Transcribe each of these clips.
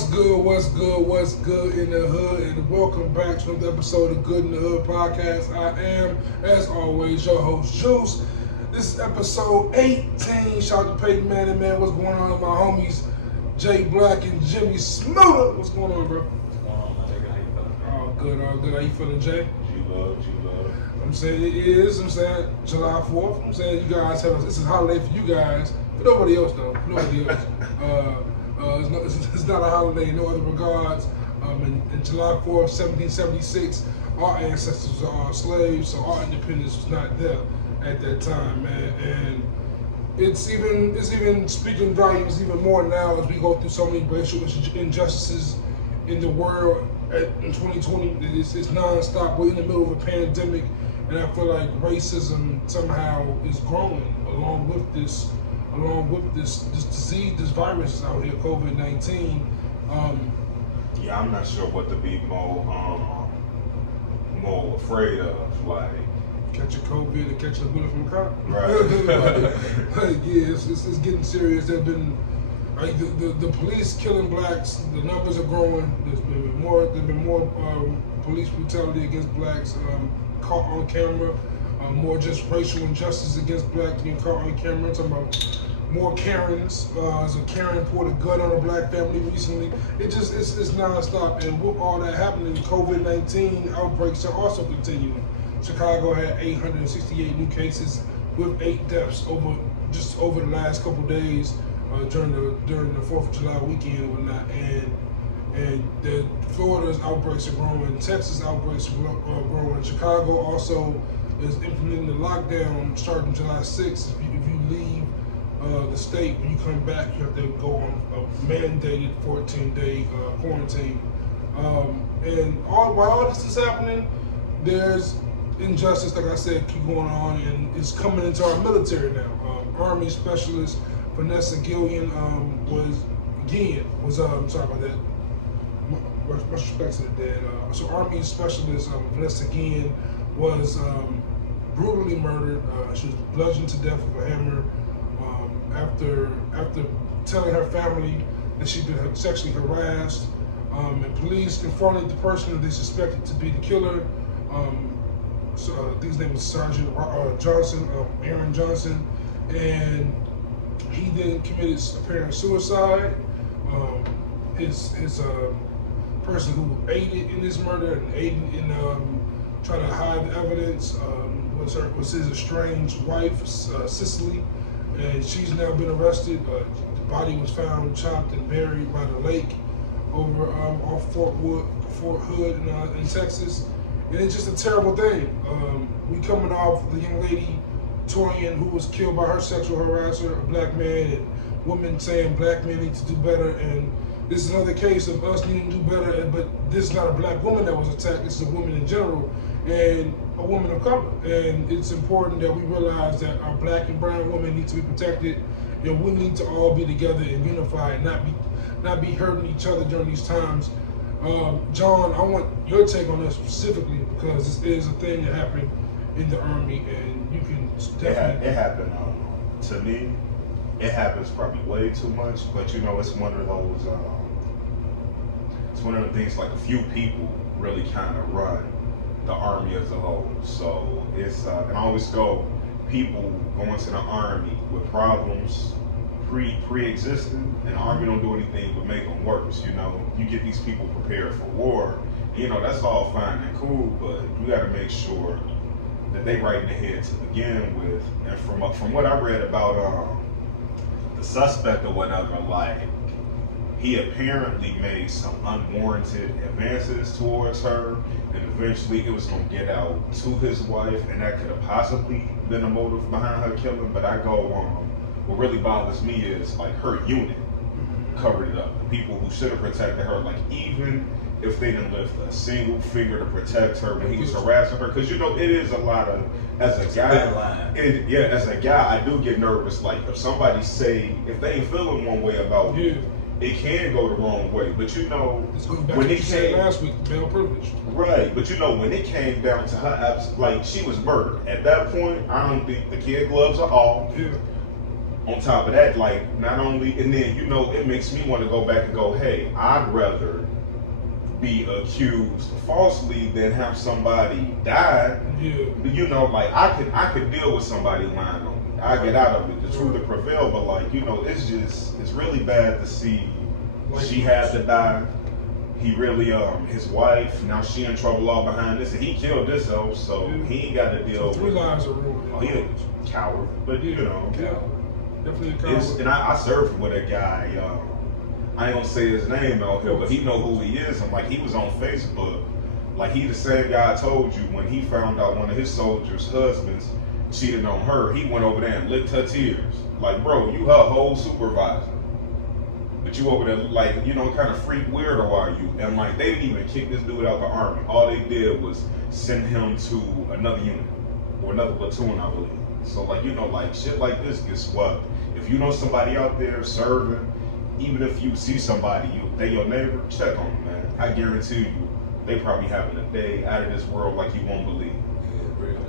What's good in the hood, and welcome back to another episode of Good in the Hood podcast. I am, as always, your host, Juice. This is episode 18. Shout out to Peyton Man. What's going on with my homies, Jay Black and Jimmie Smooda? What's going on, bro? What's going on, my nigga? How you feeling? All good. How you feeling, Jay? G-Love. I'm saying it is, July 4th. I'm saying you guys have, this is a holiday for you guys, but nobody else, though. It's not a holiday in no other regards. In July 4th, 1776, our ancestors are slaves, so our independence was not there at that time, man. And it's even speaking volumes even more now as we go through so many racial injustices in the world in 2020. It's nonstop. We're in the middle of a pandemic, and I feel like racism somehow is growing along with this disease, this virus out here, COVID-19. Yeah, I'm not sure what to be more afraid of. Like, catch a COVID and catch a bullet from a cop. Right. Yeah, it's getting serious. There've been the police killing blacks. The numbers are growing. There's been more police brutality against blacks caught on camera. More just racial injustice against blacks being caught on camera. I'm talking about more Karens. There's a Karen poured a gun on a black family recently. It's nonstop. And with all that happening, COVID-19 outbreaks are also continuing. Chicago had 868 new cases with 8 deaths over the last couple days during the 4th of July weekend and whatnot. And the Florida's outbreaks are growing. Texas outbreaks are growing. Chicago also is implementing the lockdown starting July 6th. If you leave the state, when you come back, you have to go on a mandated 14-day quarantine. And while all this is happening, there's injustice, like I said, keep going on, and it's coming into our military now. Army Specialist Vanessa Guillen sorry about that. Much respect to the dead. So Army Specialist Vanessa Guillen was brutally murdered. She was bludgeoned to death with a hammer after telling her family that she'd been sexually harassed. And police confronted the person that they suspected to be the killer. His name was Sergeant Johnson, Aaron Johnson, and he then committed apparent suicide. His person who aided in this murder and aided in trying to hide the evidence was his estranged wife, Cicely, and she's now been arrested. The body was found chopped and buried by the lake over off Fort Hood in Texas. And it's just a terrible thing. We coming off the young lady, Torian, who was killed by her sexual harasser, a black man, and women saying black men need to do better. And this is another case of us needing to do better, but this is not a black woman that was attacked, this is a woman in general, and a woman of color. And it's important that we realize that our black and brown women need to be protected, and we need to all be together and unify and not be hurting each other during these times. John, I want your take on this specifically because this is a thing that happened in the Army, and you can definitely... It happened, to me, it happens probably way too much, but you know, it's one of those, it's one of the things, like, a few people really kind of run the Army as a whole. So it's, and I always go, people going to the Army with problems pre-existing, and the Army don't do anything but make them worse. You know, you get these people prepared for war, you know, that's all fine and cool, but you got to make sure that they right in the head to begin with. And from what I read about the suspect or whatever, like, he apparently made some unwarranted advances towards her, and eventually it was going to get out to his wife, and that could have possibly been a motive behind her killing. But I go, what really bothers me is, like, her unit covered it up. The people who should have protected her, like, even if they didn't lift a single finger to protect her when he was harassing her, because, you know, it is a lot of, as a guy, I do get nervous. Like, if somebody if they ain't feeling one way about you, it can go the wrong way. But you know, when it came last week, male privilege. Right, but you know, when it came down to her, like, she was murdered. At that point, I don't think the kid gloves are off. Yeah. on top of that, like, not only, and then, you know, it makes me want to go back and go, hey, I'd rather be accused falsely than have somebody die. Yeah. You know, like, I could deal with somebody lying on me. I get out of it, the truth to prevail, but like, you know, it's really bad to see she had to die. He really, his wife, now she in trouble all behind this, and he killed this elf, so he ain't got to deal so with. 3 lives are ruined. Oh, he a coward, but you know. Definitely a coward. And I served with a guy, I ain't gonna say his name out here, but he know who he is, and like, he was on Facebook. Like, he the same guy I told you, when he found out one of his soldiers' husbands cheated on her, he went over there and licked her tears. Like, bro, you her whole supervisor. But you over there, like, you know, kind of freak weirdo are you? And like, they didn't even kick this dude out the army. All they did was send him to another unit or another platoon, I believe. So like, you know, like, shit like this gets swept. If you know somebody out there serving, even if you see somebody, they your neighbor, check on them, man. I guarantee you, they probably having a day out of this world like you won't believe.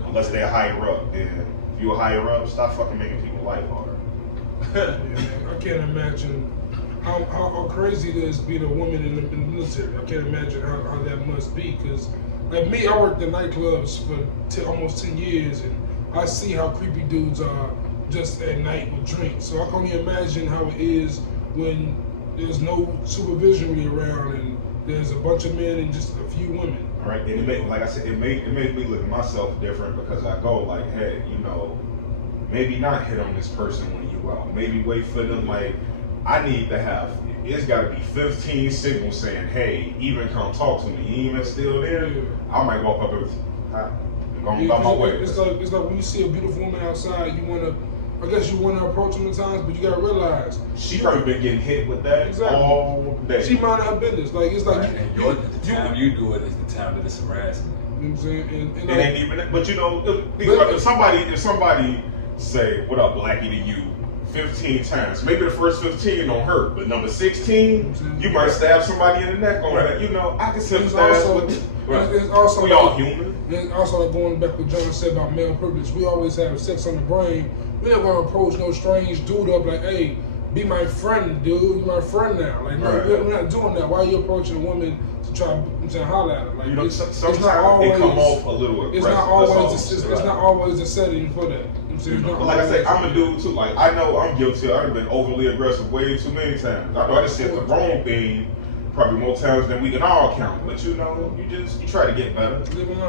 Unless they're higher up. And if you're higher up, stop fucking making people's life harder. I can't imagine how crazy it is being a woman in the military. I can't imagine how that must be, because like me, I worked in nightclubs for almost 10 years, and I see how creepy dudes are just at night with drinks. So I can only imagine how it is when there's no supervision around and there's a bunch of men and just a few women. All right, and it made, like I said, it made me look at myself different, because I go like, hey, you know, maybe not hit on this person when you out. Maybe wait for them. Like, I need to have, it's got to be 15 signals saying, hey, even come talk to me. You even still there? Yeah. I might walk up and go about my way. It's like when you see a beautiful woman outside, you want to, I guess you want to approach them at times, but you got to realize. She probably been getting hit with that all day. She minding her business. Like, it's like, right. The time you do it is the time that it's harassment. You know what I'm saying? And it ain't even, but you know, think about it. If somebody say, what up, Blackie, to you 15 times, maybe the first 15 don't hurt, but number 16, you might stab somebody in the neck on that. You know, I can sympathize with it's also we all human. And also, like, going back to what John said about male privilege, we always have sex on the brain. We're not going to approach no strange dude up like, hey, be my friend, dude. You're my friend now. Like, no, we're not doing that. Why are you approaching a woman to try to holler at her? Like, you know, sometimes it's not always, it come off a little aggressive. It's not always a setting for that. Like I said, I'm a dude too. Like, I know I'm guilty. I've been overly aggressive way too many times. I know I just said the wrong thing probably more times than we can all count. But you know, you try to get better. Live and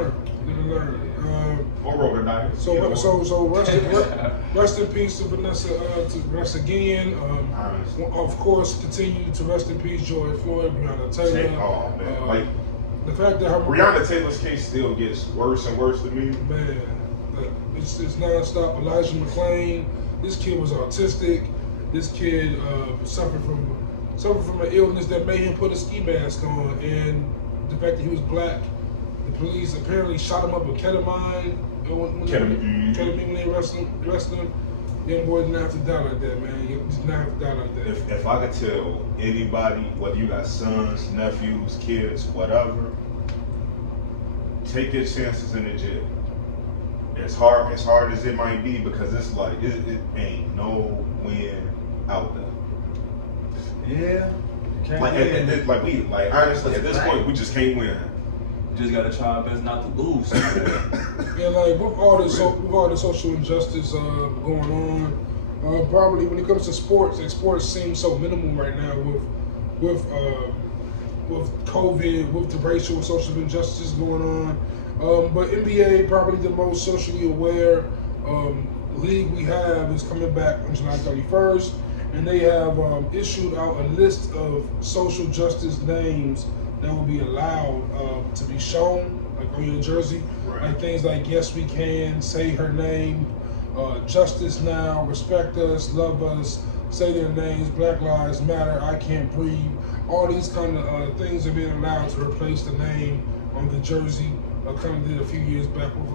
learn. Or roll the dice. So rest in peace to Vanessa Guillen. Of course, continue to rest in peace, George Floyd, Breonna Taylor. Oh man, like the fact that Breonna Taylor's case still gets worse and worse to me. Man, it's nonstop. Elijah McClain. This kid was autistic. This kid suffered from an illness that made him put a ski mask on, and the fact that he was black. The police apparently shot him up with ketamine. Ketamine when they arrested him. Young boy did not have to die like that, man. He did not have to die like that. If I could tell anybody, whether you got sons, nephews, kids, whatever, take your chances in the jail. As hard as it might be, because it's like it ain't no win out there. Yeah. Honestly, at this point, we just can't win. You just gotta try our best not to lose. And like with all the social injustice going on, probably when it comes to sports, and sports seem so minimal right now with COVID, with the racial and social injustice going on. But NBA, probably the most socially aware league we have, is coming back on July 31st, and they have issued out a list of social justice names that will be allowed to be shown, like on your jersey. Right. Like things like Yes We Can, Say Her Name, Justice Now, Respect Us, Love Us, Say Their Names, Black Lives Matter, I Can't Breathe. All these kind of things are being allowed to replace the name on the jersey. Kind of did a few years back with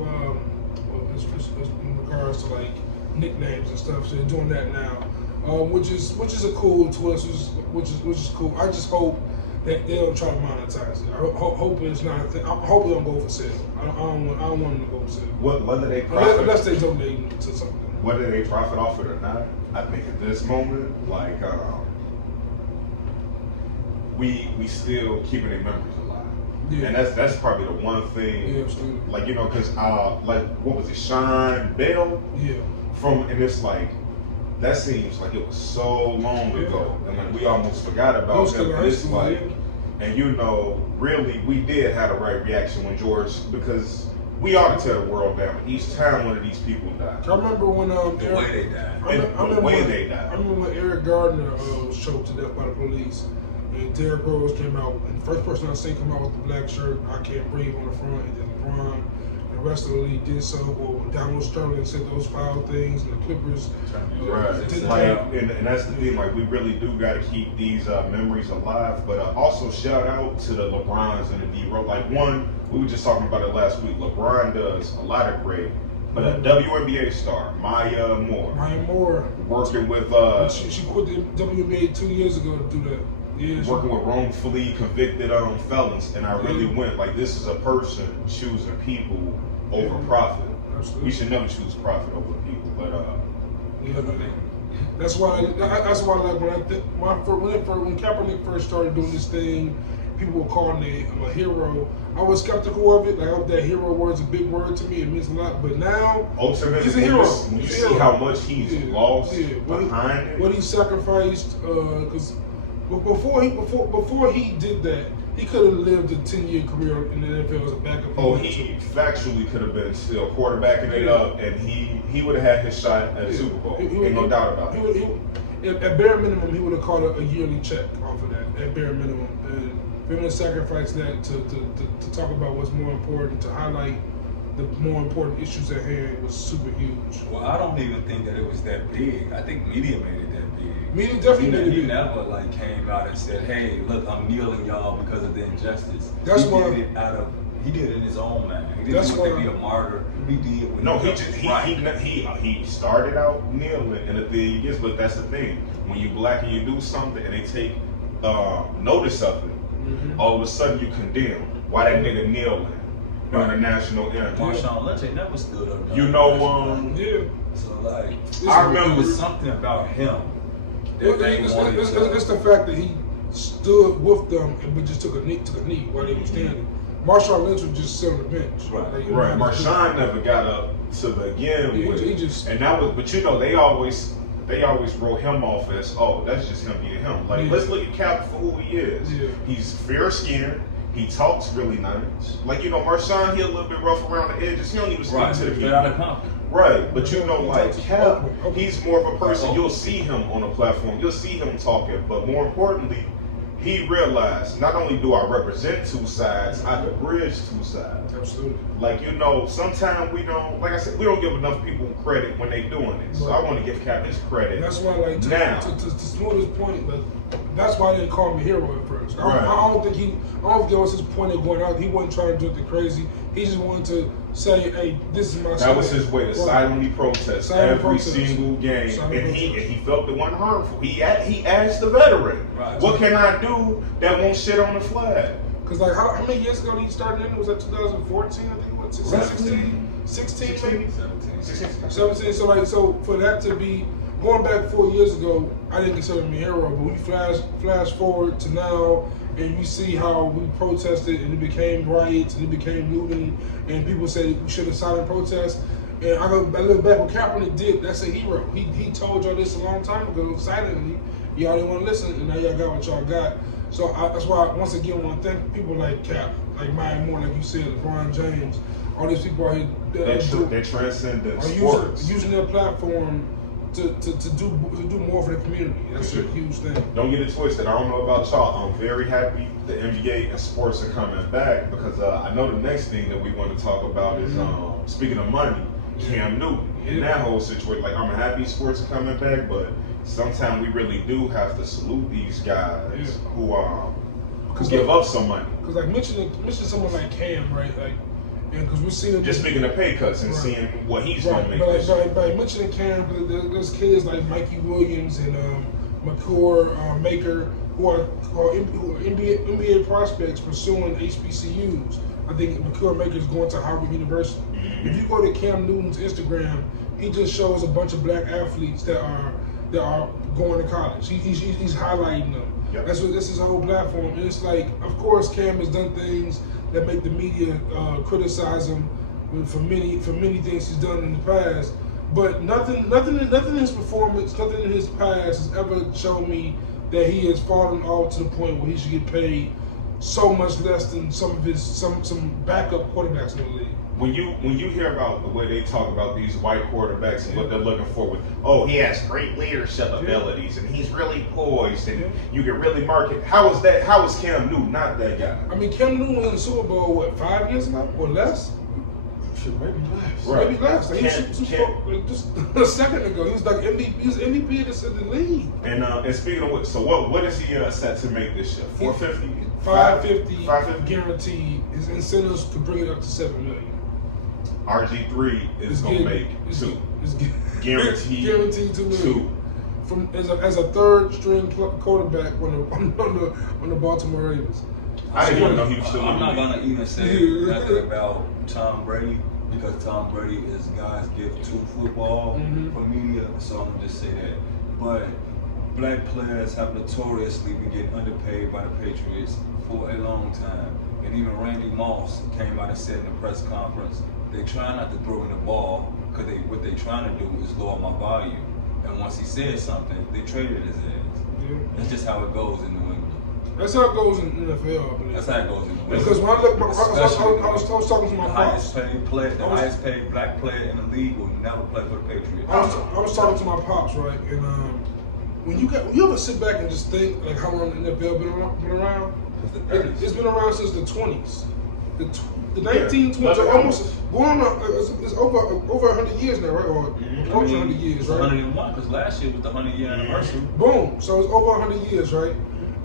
in regards to like nicknames and stuff. So they're doing that now, which is a cool twist. Which is cool. I just hope that they don't try to monetize it. I hope it's not a thing. I hope it don't go for sale. I don't want them to go for sale. Whether they profit, unless they donate to something. whether they profit off it or not, I think at this moment, like, we still keeping their memories alive. Yeah. And that's probably the one thing, Yeah, absolutely. like, you know, because, like, what was it, Sean Bell? Yeah. And it's like, that seems like it was so long ago, and like we almost forgot about him. And it's like, and you know, really, we did have the right reaction when George, because we ought to tell the world that each time one of these people died. I remember when the way they died. I remember when Eric Gardner was choked to death by the police, and Derrick Rose came out, and the first person I see come out with the black shirt, "I Can't Breathe" on the front, and then LeBron. The rest of the league did so. Or Donald Sterling said those foul things, and the Clippers. Right. Like, and that's the thing. Like, we really do got to keep these memories alive. But also shout out to the LeBrons and the D-Rose. Like, one, we were just talking about it last week. LeBron does a lot of great. But a WNBA star, Maya Moore, working with she quit the WNBA 2 years ago to do that. Yeah, working with wrongfully convicted felons, and I really went like, this is a person choosing people over profit. Absolutely. We should never choose profit over people, but that's why like when Kaepernick first started doing this thing, people were calling him a hero. I was skeptical of it. Like, that hero word's a big word to me. It means a lot. But now, ultimately, he's a hero. When you see how much he's lost behind it, what he sacrificed, because before he did that, he could have lived a 10-year career in the NFL as a backup. Oh, he factually could have been still quarterbacking it up, and he would have had his shot at the Super Bowl. Ain't no doubt about it. At bare minimum, he would have caught a yearly check off of that. At bare minimum, and for him to sacrifice that to talk about what's more important, to highlight the more important issues at hand, was super huge. Well, I don't even think that it was that big. I think media made it that big. Media definitely made it big. He never like came out and said, "Hey, look, I'm kneeling y'all because of the injustice." That's he why. He did it in his own mind. He didn't That's want to why. be a martyr. He did. He started out kneeling, and the thing is, but that's the thing. When you black and you do something, and they take notice of it, all of a sudden you condemn. Why that nigga kneeling during the national anthem? Marshawn Lynch ain't never stood up. You know, yeah. So like, I remember it was something about him. It's the fact that he stood with them, but just took a knee while they were standing. Marshawn Lynch was just sitting on the bench. Right. Marshawn never got up to begin with. He just, and that was, but you know, they always wrote him off as, oh, that's just him being him. Like, let's look at Cap for who he is. Yeah. He's fair-skinned. He talks really nice. Like, you know, Marshawn, he a little bit rough around the edges. He don't even speak to the people. Right, but you know, like Cap, he's more of a person. You'll see him on a platform. You'll see him talking. But more importantly, he realized, not only do I represent two sides, I can bridge two sides. Absolutely. Like, you know, sometimes we don't, like I said, we don't give enough people credit when they doing it. So I want to give Cap his credit. That's why, like, to Smooda's point, like, that's why they didn't call him a hero at first. I don't think that was his point of going out. He wasn't trying to do anything crazy. He just wanted to say, hey, this is my That was his way to silently protest every single game. And he felt it wasn't harmful. He asked the veteran, what can I do that won't shit on the flag? Because, like, how many years ago did he start in? Was that 2014? I think it was 16? 16 maybe? 17. So for that to be, going back 4 years ago, I didn't consider him a hero, but we flash forward to now, and you see how we protested, and it became riots, and it became looting, and people said we should have silent protest. And I look back what Kaepernick did. That's a hero. He told y'all this a long time ago silently. Y'all didn't want to listen, and now y'all got what y'all got. So that's why, once again, I want to thank people like Cap, like Maya Moore, like you said, LeBron James, all these people out here that transcend sports, using their platform to do more for the community. That's a huge thing. Don't get it twisted. I don't know about y'all. I'm very happy the NBA and sports are coming back, because I know the next thing that we want to talk about is speaking of money, Cam Newton in that whole situation. Like, I'm happy sports are coming back, but sometimes we really do have to salute these guys who give up some money. Because, like, mention someone like Cam, right? Like, and because we're seeing just speaking of pay cuts and seeing what he's going to make. By mentioning Cam, there's kids like Mikey Williams and McClure Maker who are NBA prospects pursuing HBCUs. I think McClure Maker is going to Harvard University. If you go to Cam Newton's Instagram, He just shows a bunch of black athletes that are going to college. He's highlighting them. Yep. That's his whole platform. And it's like, of course, Cam has done things that make the media criticize him for many things he's done in the past. But nothing in his performance, nothing in his past has ever shown me that he has fallen off to the point where he should get paid so much less than some backup quarterbacks in the league. When you hear about the way they talk about these white quarterbacks and what they're looking for with, he has great leadership abilities and he's really poised and you can really market. How is that? How is Cam Newton not that guy? I mean, Cam Newton won the Super Bowl, what, 5 years ago or less? Maybe less. Right. Maybe less. Like, he was just a second ago. He was like MVP. He was MVP of the league. And speaking of which, so what is he set to make this year? 450? 550 guaranteed. His incentives could bring it up to $7 million. RG3 is gonna make two. Guaranteed $2 million. From as a third string quarterback on the Baltimore Ravens. I didn't even know he was still. I'm not gonna even say nothing about Tom Brady because Tom Brady is God's gift to football for media. So I'm gonna just say that. But black players have notoriously been getting underpaid by the Patriots for a long time. And even Randy Moss came out and said in the press conference, they try not to throw in the ball because what they trying to do is lower my value. And once he said something, they traded his ass. Yeah. That's just how it goes in New England. That's how it goes in the NFL, I believe. That's how it goes in New England. Because when I look, I was talking to my pops. The highest paid black player in the league will never play for the Patriots. I was talking to my pops, right? And when you ever sit back and just think like how long the NFL been around? It's been around since the 20s. The 1920s, almost going on. It's over 100 years now, right? Or approaching 100 years, right? 101, because last year was the 100-year anniversary. Boom. So it's over 100 years, right?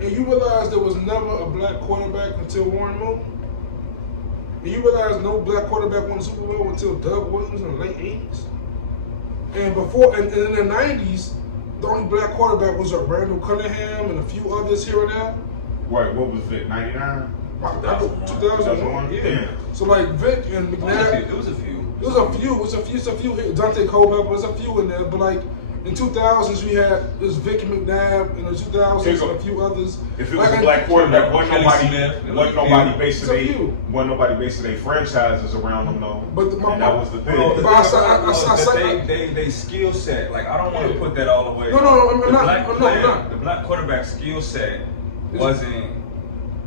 And you realize there was never a black quarterback until Warren Moon. And you realize no black quarterback won the Super Bowl until Doug Williams in the late 80s. And in the 90s, the only black quarterback was Randall Cunningham and a few others here and there. Right, what was Vic, 99? 2001, yeah. So like Vic and McNabb. There was a few. It was a few. Dante Culpepper was a few in there, but like in 2000s we had this Vic and McNabb, in the 2000s and a few others. If it was a black quarterback, wasn't nobody basing their franchises around them though. But that was the thing. They skill set. Like I don't want to put that all away. The black quarterback skill set wasn't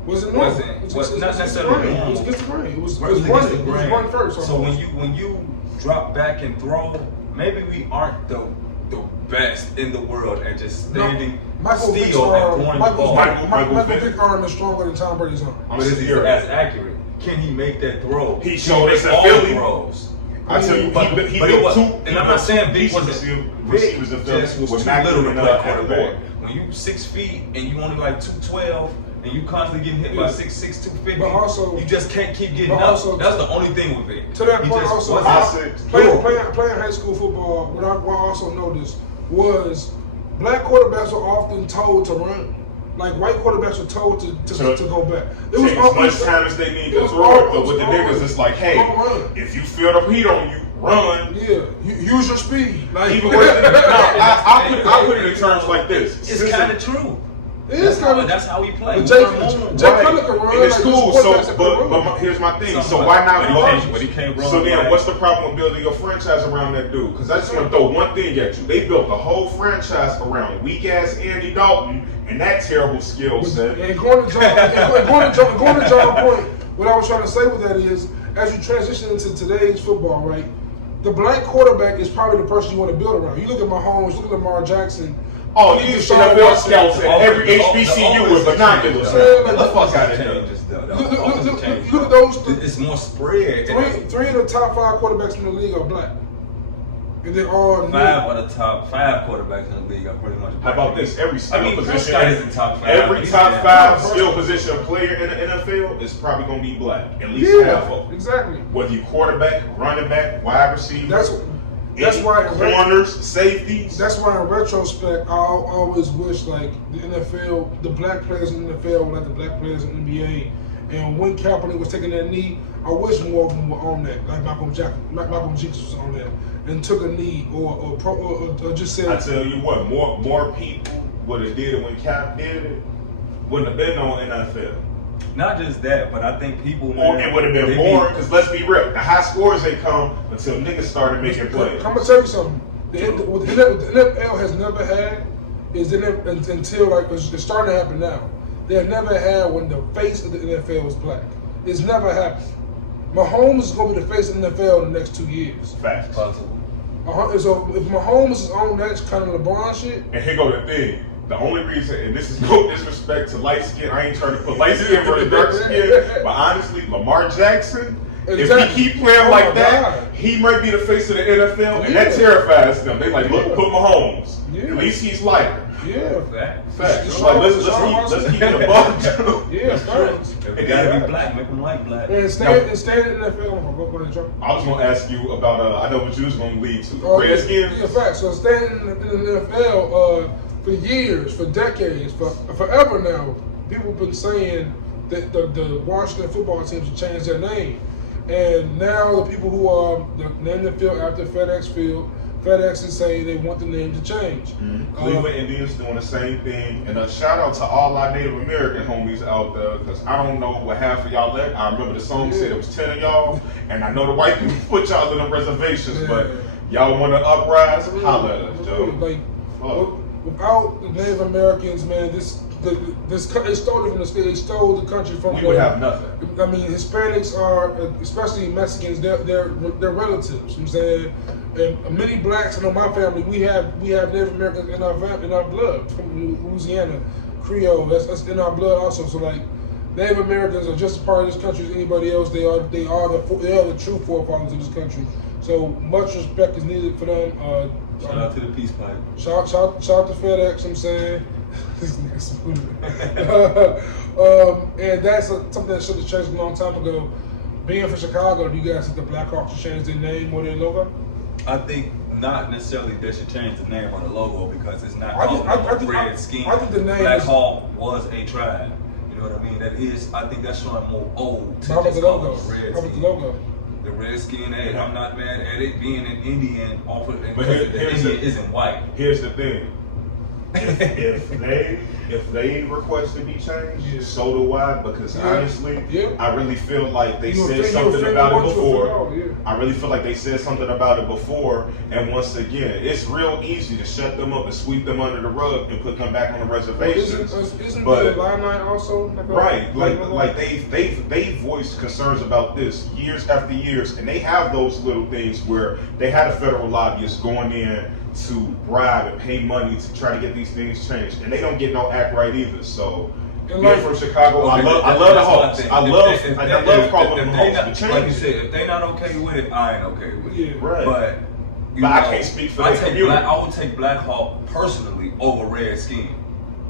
not necessarily it was against the grain. It was run first. So when you drop back and throw, maybe we aren't the best in the world at just standing still and throwing the ball. Michael Vick's arm is stronger than Tom Brady's arm. But is he as accurate? Can he make that throw? He showed us all Philly throws. I tell you, he built two. And I'm not saying Vic was receivers of just was too little to play quarterback. When you 6 feet and you only like 212. And you constantly getting hit by 6'6", 250. But also, you just can't keep getting up. That's the only thing with it. To that point, also, playing high school football, what I also noticed was black quarterbacks were often told to run. Like white quarterbacks were told to go back. It was as much time as they need to throw it, but with the niggas, it's like, hey, if you feel the heat on you, run. Yeah, use your speed. Like, even I'll put it in terms like this. It's kind of true. That's how we play. Jay Black can run. And it's cool. But here's my thing. So why not run? But he can't run. So then, what's the problem with building your franchise around that dude? Because I just want to throw one thing at you. They built the whole franchise around weak ass Andy Dalton and that terrible skill set. And going to John's point, what I was trying to say with that is, as you transition into today's football, right? The black quarterback is probably the person you want to build around. You look at Mahomes, look at Lamar Jackson. Oh, you see NFL scouts at every HBCU with binoculars. Get the fuck out of here. Look at those. It's more spread. Three of the top 5 quarterbacks in the league are black. And they're all 5 of the top 5 quarterbacks in the league are pretty much black. How about this? Every skill position, is top 5. Every top 5 skill position player in the NFL is probably going to be black. At least half of them. Exactly. Whether you quarterback, running back, wide receiver. That's why corners, safeties. That's why in retrospect, I always wish like the NFL, the black players in the NFL were like the black players in the NBA. And when Kaepernick was taking that knee, I wish more of them were on that, like Malcolm Jenkins was on that, and took a knee or just said. I tell you what, more people would have did it when Cap did it. Wouldn't have been on NFL. Not just that, but I think people. Or it would have been boring, because let's be real, the high scores they come until niggas started making plays. I'm gonna tell you something. What the NFL has never had is until like it's starting to happen now. They have never had when the face of the NFL was black. It's never happened. Mahomes is gonna be the face of the NFL in the next 2 years. Facts. Possible. So if Mahomes is on that kind of LeBron shit, And here go the thing. The only reason, and this is no disrespect to light skin, I ain't trying to put light skin versus dark skin, but honestly, Lamar Jackson, exactly. if he keep playing like that, he might be the face of the NFL, and that terrifies them. They like, look, put Mahomes. Yeah. At least he's lighter. yeah, Facts. Like, let's keep it a buck. yeah, facts. It gotta be black. Make them like black. And stay in the NFL. Go ahead, Joe. I was going to ask you about, I know what you was going to lead to. The Oh, Redskins? Yeah, facts. So staying in the NFL for years, for decades, for forever now, people have been saying that the Washington football team should change their name. And now the people who are named the field after FedEx Field, FedEx is saying they want the name to change. Cleveland Indians doing the same thing. And a shout out to all our Native American homies out there, because I don't know what half of y'all left. I remember the song said it was 10 of y'all, and I know the white people put y'all in the reservations, but y'all want to uprise? Holla at us, Joe. Like, without the Native Americans, man, they stole it from the state. They stole the country from. We would have nothing. I mean, Hispanics are, especially Mexicans, they're relatives. You know what I'm saying, and many blacks. I know my family. We have Native Americans in our blood from Louisiana, Creole. That's in our blood also. So like, Native Americans are just as part of this country as anybody else. They are the true forefathers of this country. So much respect is needed for them. Shout out to the Peace Pipe. Shout out to FedEx. I'm saying. This nigga and that's something that should have changed a long time ago. Being from Chicago, do you guys think the Blackhawks should change their name or their logo? I think not necessarily they should change the name on the logo because it's not I called think- Redskin. I think the name Black is- Hawk was a tribe. You know what I mean? That is, I think that's showing more old to How about just the call logo? it How about the Redskin. logo? The Redskin, hey, I'm not mad at it being an Indian off of But because the here's Indian the- isn't white. Here's the thing. If they request to be changed, so do I, because honestly, I really feel like they said something about it before. I really feel like they said something about it before, and once again, it's real easy to shut them up and sweep them under the rug and put them back on the reservations. Isn't But- the limelight also? Right, like they've voiced concerns about this years after years, and they have those little things where they had a federal lobbyist going in to bribe and pay money to try to get these things changed, and they don't get no act right either. So, being from Chicago, I love the Hawks. I love calling them Hawks. But change, like you said, if they not okay with it, I ain't okay with it. Yeah, right. But I can't speak for the community. I would take Black Hawk personally over Redskin.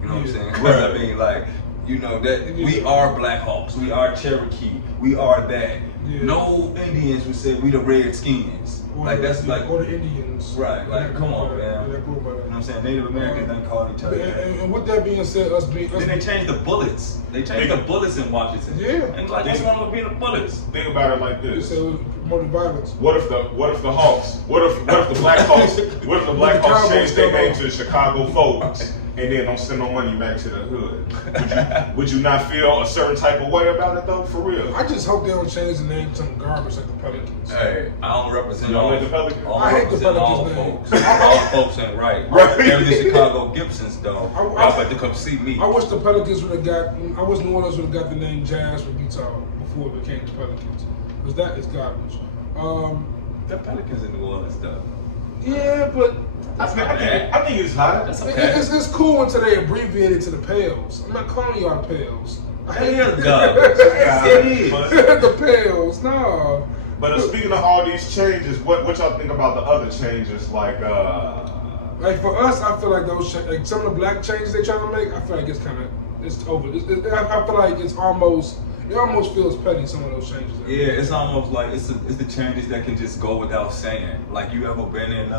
You know what I'm saying? Right. Because I mean, like, you know that we are Black Hawks, we are Cherokee, we are that. Yeah. No Indians would say we the Redskins. Like that's like or the Indians. Right, like come on, man. You know what I'm saying? Native Americans done called each other that. And with that being said, Then they changed the bullets. They changed the bullets in Washington. Yeah. And like what's wrong with being the bullets? Think about it like They this. said it was promoting violence. What if the Hawks? What if the Black Hawks? What if the Black Hawks change their name to the Chicago Folks and then don't send no money back to the hood? Would you not feel a certain type of way about it though? For real? I just hope they don't change the name to some garbage like the Pelicans. Hey, I don't represent You don't all like the Pelicans? all I hate the represent all Pelicans, folks. All folks ain't right. Right. They're the Chicago Gibsons though. I- Y'all about to come see me. I wish the Pelicans would have got. I wish New Orleans would have got the name Jazz from Utah before it became the Pelicans, because that is garbage. The Pelicans in New Orleans though. Yeah, but I think it's hot. That's okay. it's cool until they abbreviate it to the Pales. I'm not calling y'all the Pales. I It hate is garbage. It is. the Pales. No. But speaking of all these changes, what y'all think about the other changes? Like for us, I feel like those like some of the black changes they trying to make. I feel like it's over. I feel like it almost feels petty. Some of those changes. Yeah, it's almost like it's the changes that can just go without saying. Like you ever been in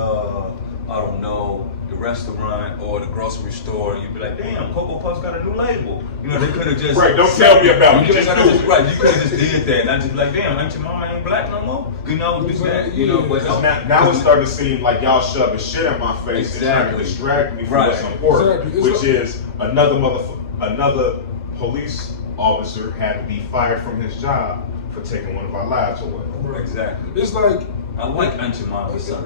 I don't know, the restaurant or the grocery store, and you'd be like, damn, Cocoa Puffs got a new label. You know, they could have just right. Don't tell me about it. Just do it. Right, you could have just did that, and I just be like, damn, ain't your mama ain't black no more? You know, do that. You know, but now it's starting to seem like y'all shoving shit in my face and trying to distract me from what's important, which is another police officer had to be fired from his job for taking one of our lives away. Right. Exactly. It's like I like Aunt Jemima, son.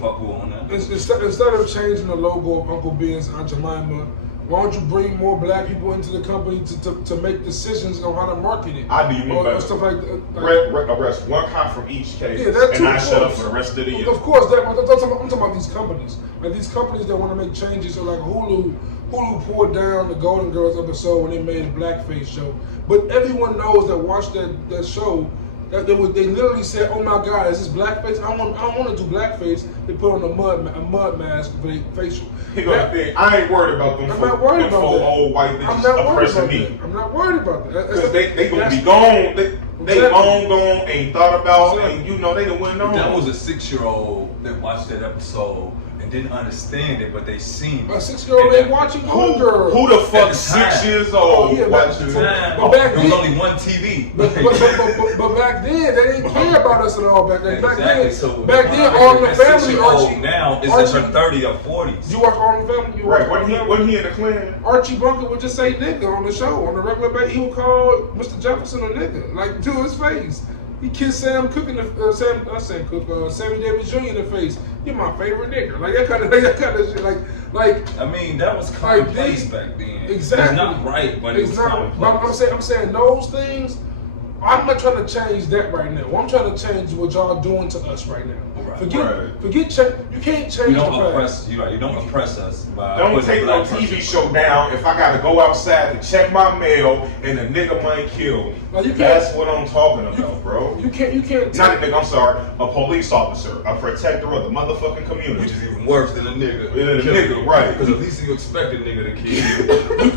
Fuck who on that? Instead of changing the logo of Uncle Ben's Aunt Jemima, why don't you bring more black people into the company to make decisions on how to market it? I do you mean better. Stuff like arrest one cop from each case, and I shut up for the rest of the year. Of course, I'm talking about these companies. Like these companies that want to make changes. So like Hulu poured down the Golden Girls episode when they made a blackface show. But everyone knows that watched that show that they literally said, "Oh my God, is this blackface? I don't want to do blackface." They put on a mud mask for their facial. I ain't worried about them. I'm not worried about that. Old white bitches oppressing me. I'm not worried about that. Because they gonna be gone. They long gone, ain't thought about, and you know they done went on. That was a 6-year-old that watched that episode and didn't understand it, but they seen it. A 6-year-old ain't watching Golden Girls. Who the fuck 6 years old? But back there was only one TV. But back then, they didn't care about us at all. Back then, back then, All in the Family, Archie. Now it's in her 30s or 40s. You watch All in the Family? Right. When he in the Klan, Archie Bunker would just say nigga on the show on a regular basis. He would call Mr. Jefferson a nigga, like to his face. He kissed Sam Cooke in the Sammy Davis Jr. in the face. You're my favorite nigga. Like that kind of shit. Like. I mean, that was commonplace back then. Exactly. It's not right, but it's commonplace. I'm saying those things. I'm not trying to change that right now. I'm trying to change what y'all doing to us right now. Right. Forget. You can't change. You don't oppress. You don't oppress us. Don't take no TV show down if I gotta go outside to check my mail and a nigga might kill me. That's what I'm talking about, bro. You can't. Not a nigga. I'm sorry. A police officer, a protector of the motherfucking community, which is even worse than a nigga. Right? Because at least you expect a nigga to kill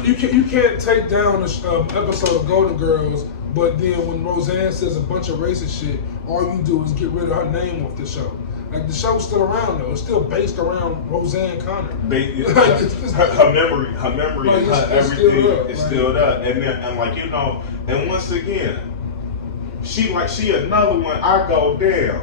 you. You can't take down an episode of Golden Girls. But then when Roseanne says a bunch of racist shit, all you do is get rid of her name off the show. Like the show's still around though. It's still based around Roseanne Connor. Her memory, like, and her everything is still there. And like you know, and once again, she another one. I go damn.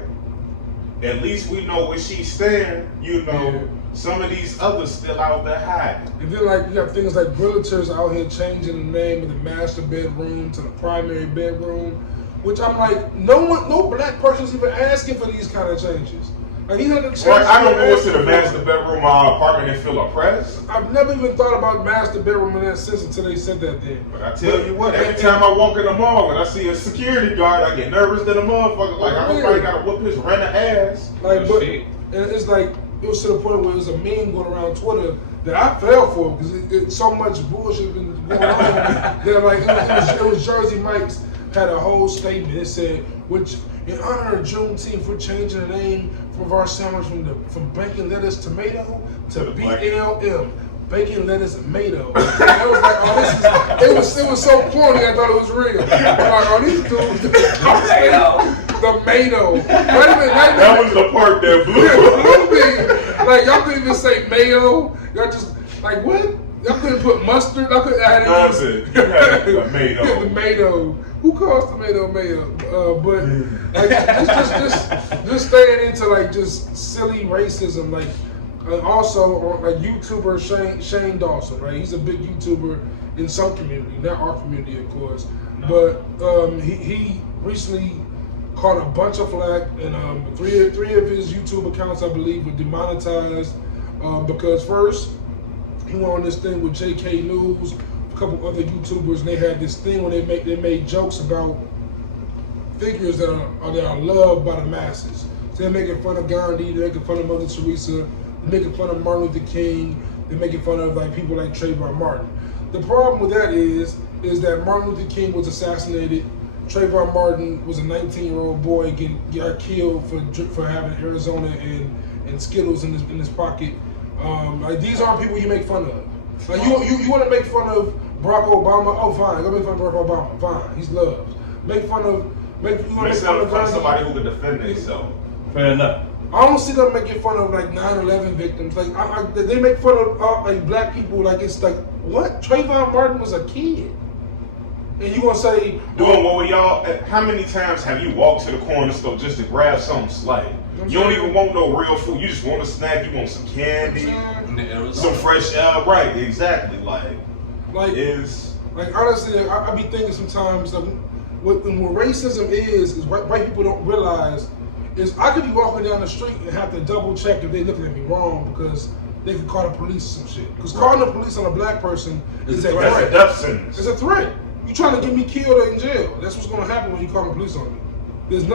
At least we know where she's staying. You know. Yeah. Some of these others still out there hiding. And then like you got things like realtors out here changing the name of the master bedroom to the primary bedroom, which I'm like, no black person's even asking for these kind of changes. Like he's not change. I don't go into the master bedroom of our apartment and feel oppressed. I've never even thought about master bedroom in that sense until they said that then. But I tell you what, every time I walk in the mall and I see a security guard, I get nervous than a motherfucker. Like I probably gotta whoop his rent ass. Like, but and it's like. It was to the point where there was a meme going around Twitter that I fell for because so much bullshit been going on. That like it was Jersey Mike's had a whole statement. It said, "Which in honor of Juneteenth, we're changing the name of our sandwich from bacon lettuce tomato to BLM." Bacon, lettuce, and Mato. I was like, oh, it was so corny. I thought it was real. I'm like, oh, these dudes, the Mato. That was the part that blew me. Like y'all couldn't even say mayo. Y'all just like what? Y'all couldn't put mustard. I couldn't add anything. The Mato. Yeah, the Mato. Who calls tomato mayo? But like just staying into like just silly racism, like. And also, like YouTuber Shane Dawson, right? He's a big YouTuber in some community, not our community, of course. No. But he recently caught a bunch of flack, and three of his YouTube accounts, I believe, were demonetized because first he went on this thing with JK News, a couple other YouTubers, and they had this thing where they made jokes about figures that are loved by the masses. So they're making fun of Gandhi, they're making fun of Mother Teresa. Making fun of Martin Luther King, they're making fun of like people like Trayvon Martin. The problem with that is that Martin Luther King was assassinated. Trayvon Martin was a 19-year-old boy got killed for having Arizona and Skittles in his pocket. Like these aren't people you make fun of. Like you want to make fun of Barack Obama? Oh fine, go make fun of Barack Obama. Fine, he's loved. Make fun of somebody who can defend themselves. Fair enough. I don't see them making fun of like 9/11 victims. Like they make fun of like black people. Like it's like what? Trayvon Martin was a kid, and you gonna say doing what with y'all? How many times have you walked to the corner store just to grab something slight? You don't even want no real food. You just want a snack. You want some candy, some fresh air. Right? Exactly. Like honestly, I be thinking sometimes like what racism is white people don't realize. Is I could be walking down the street and have to double check if they looking at me wrong because they could call the police or some shit. Because calling the police on a black person is a threat. It's a threat. You trying to get me killed or in jail. That's what's going to happen when you call the police on me. It's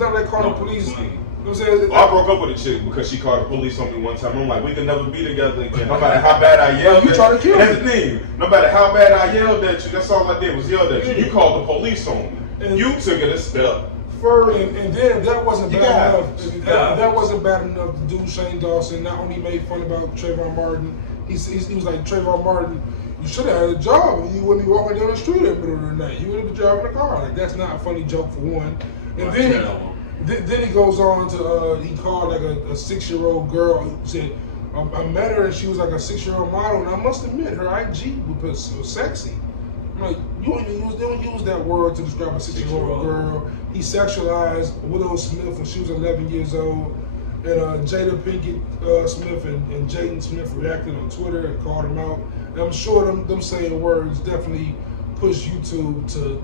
not like calling the police. You know what I'm saying? I broke up with a chick because she called the police on me one time. I'm like, we can never be together again. No matter how bad I yelled you trying to kill me. That's the thing. No matter how bad I yelled at you, that's all I did was yell at you. You called the police on me. And you took it a step. And then if that wasn't bad enough, if that wasn't bad enough, the dude Shane Dawson not only made fun about Trayvon Martin, he was like, Trayvon Martin, you should have had a job and you wouldn't be walking down the street in the middle of the night. You would have been driving a car. Like that's not a funny joke for one. And then he goes on to he called like a 6-year-old girl. He said, I met her and she was like a 6-year-old model, and I must admit her IG was sexy. I'm like, you don't use that word to describe a 6-year-old girl. He sexualized Willow Smith when she was 11 years old. And Jada Pinkett-Smith and Jaden Smith reacted on Twitter and called him out. And I'm sure them saying words definitely push YouTube to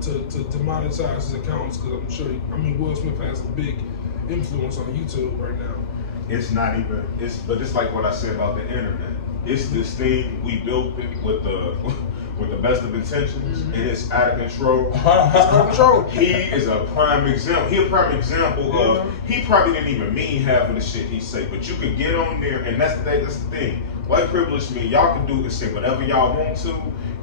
demonetize his accounts because I'm sure, Will Smith has a big influence on YouTube right now. It's not even, but it's like what I said about the internet. It's this thing we built with the best of intentions, and it's out of control. It's out of control. He is a prime example. He of he probably didn't even mean half of the shit he say, but you can get on there, and that's the thing. White privilege means y'all can do and say whatever y'all want to,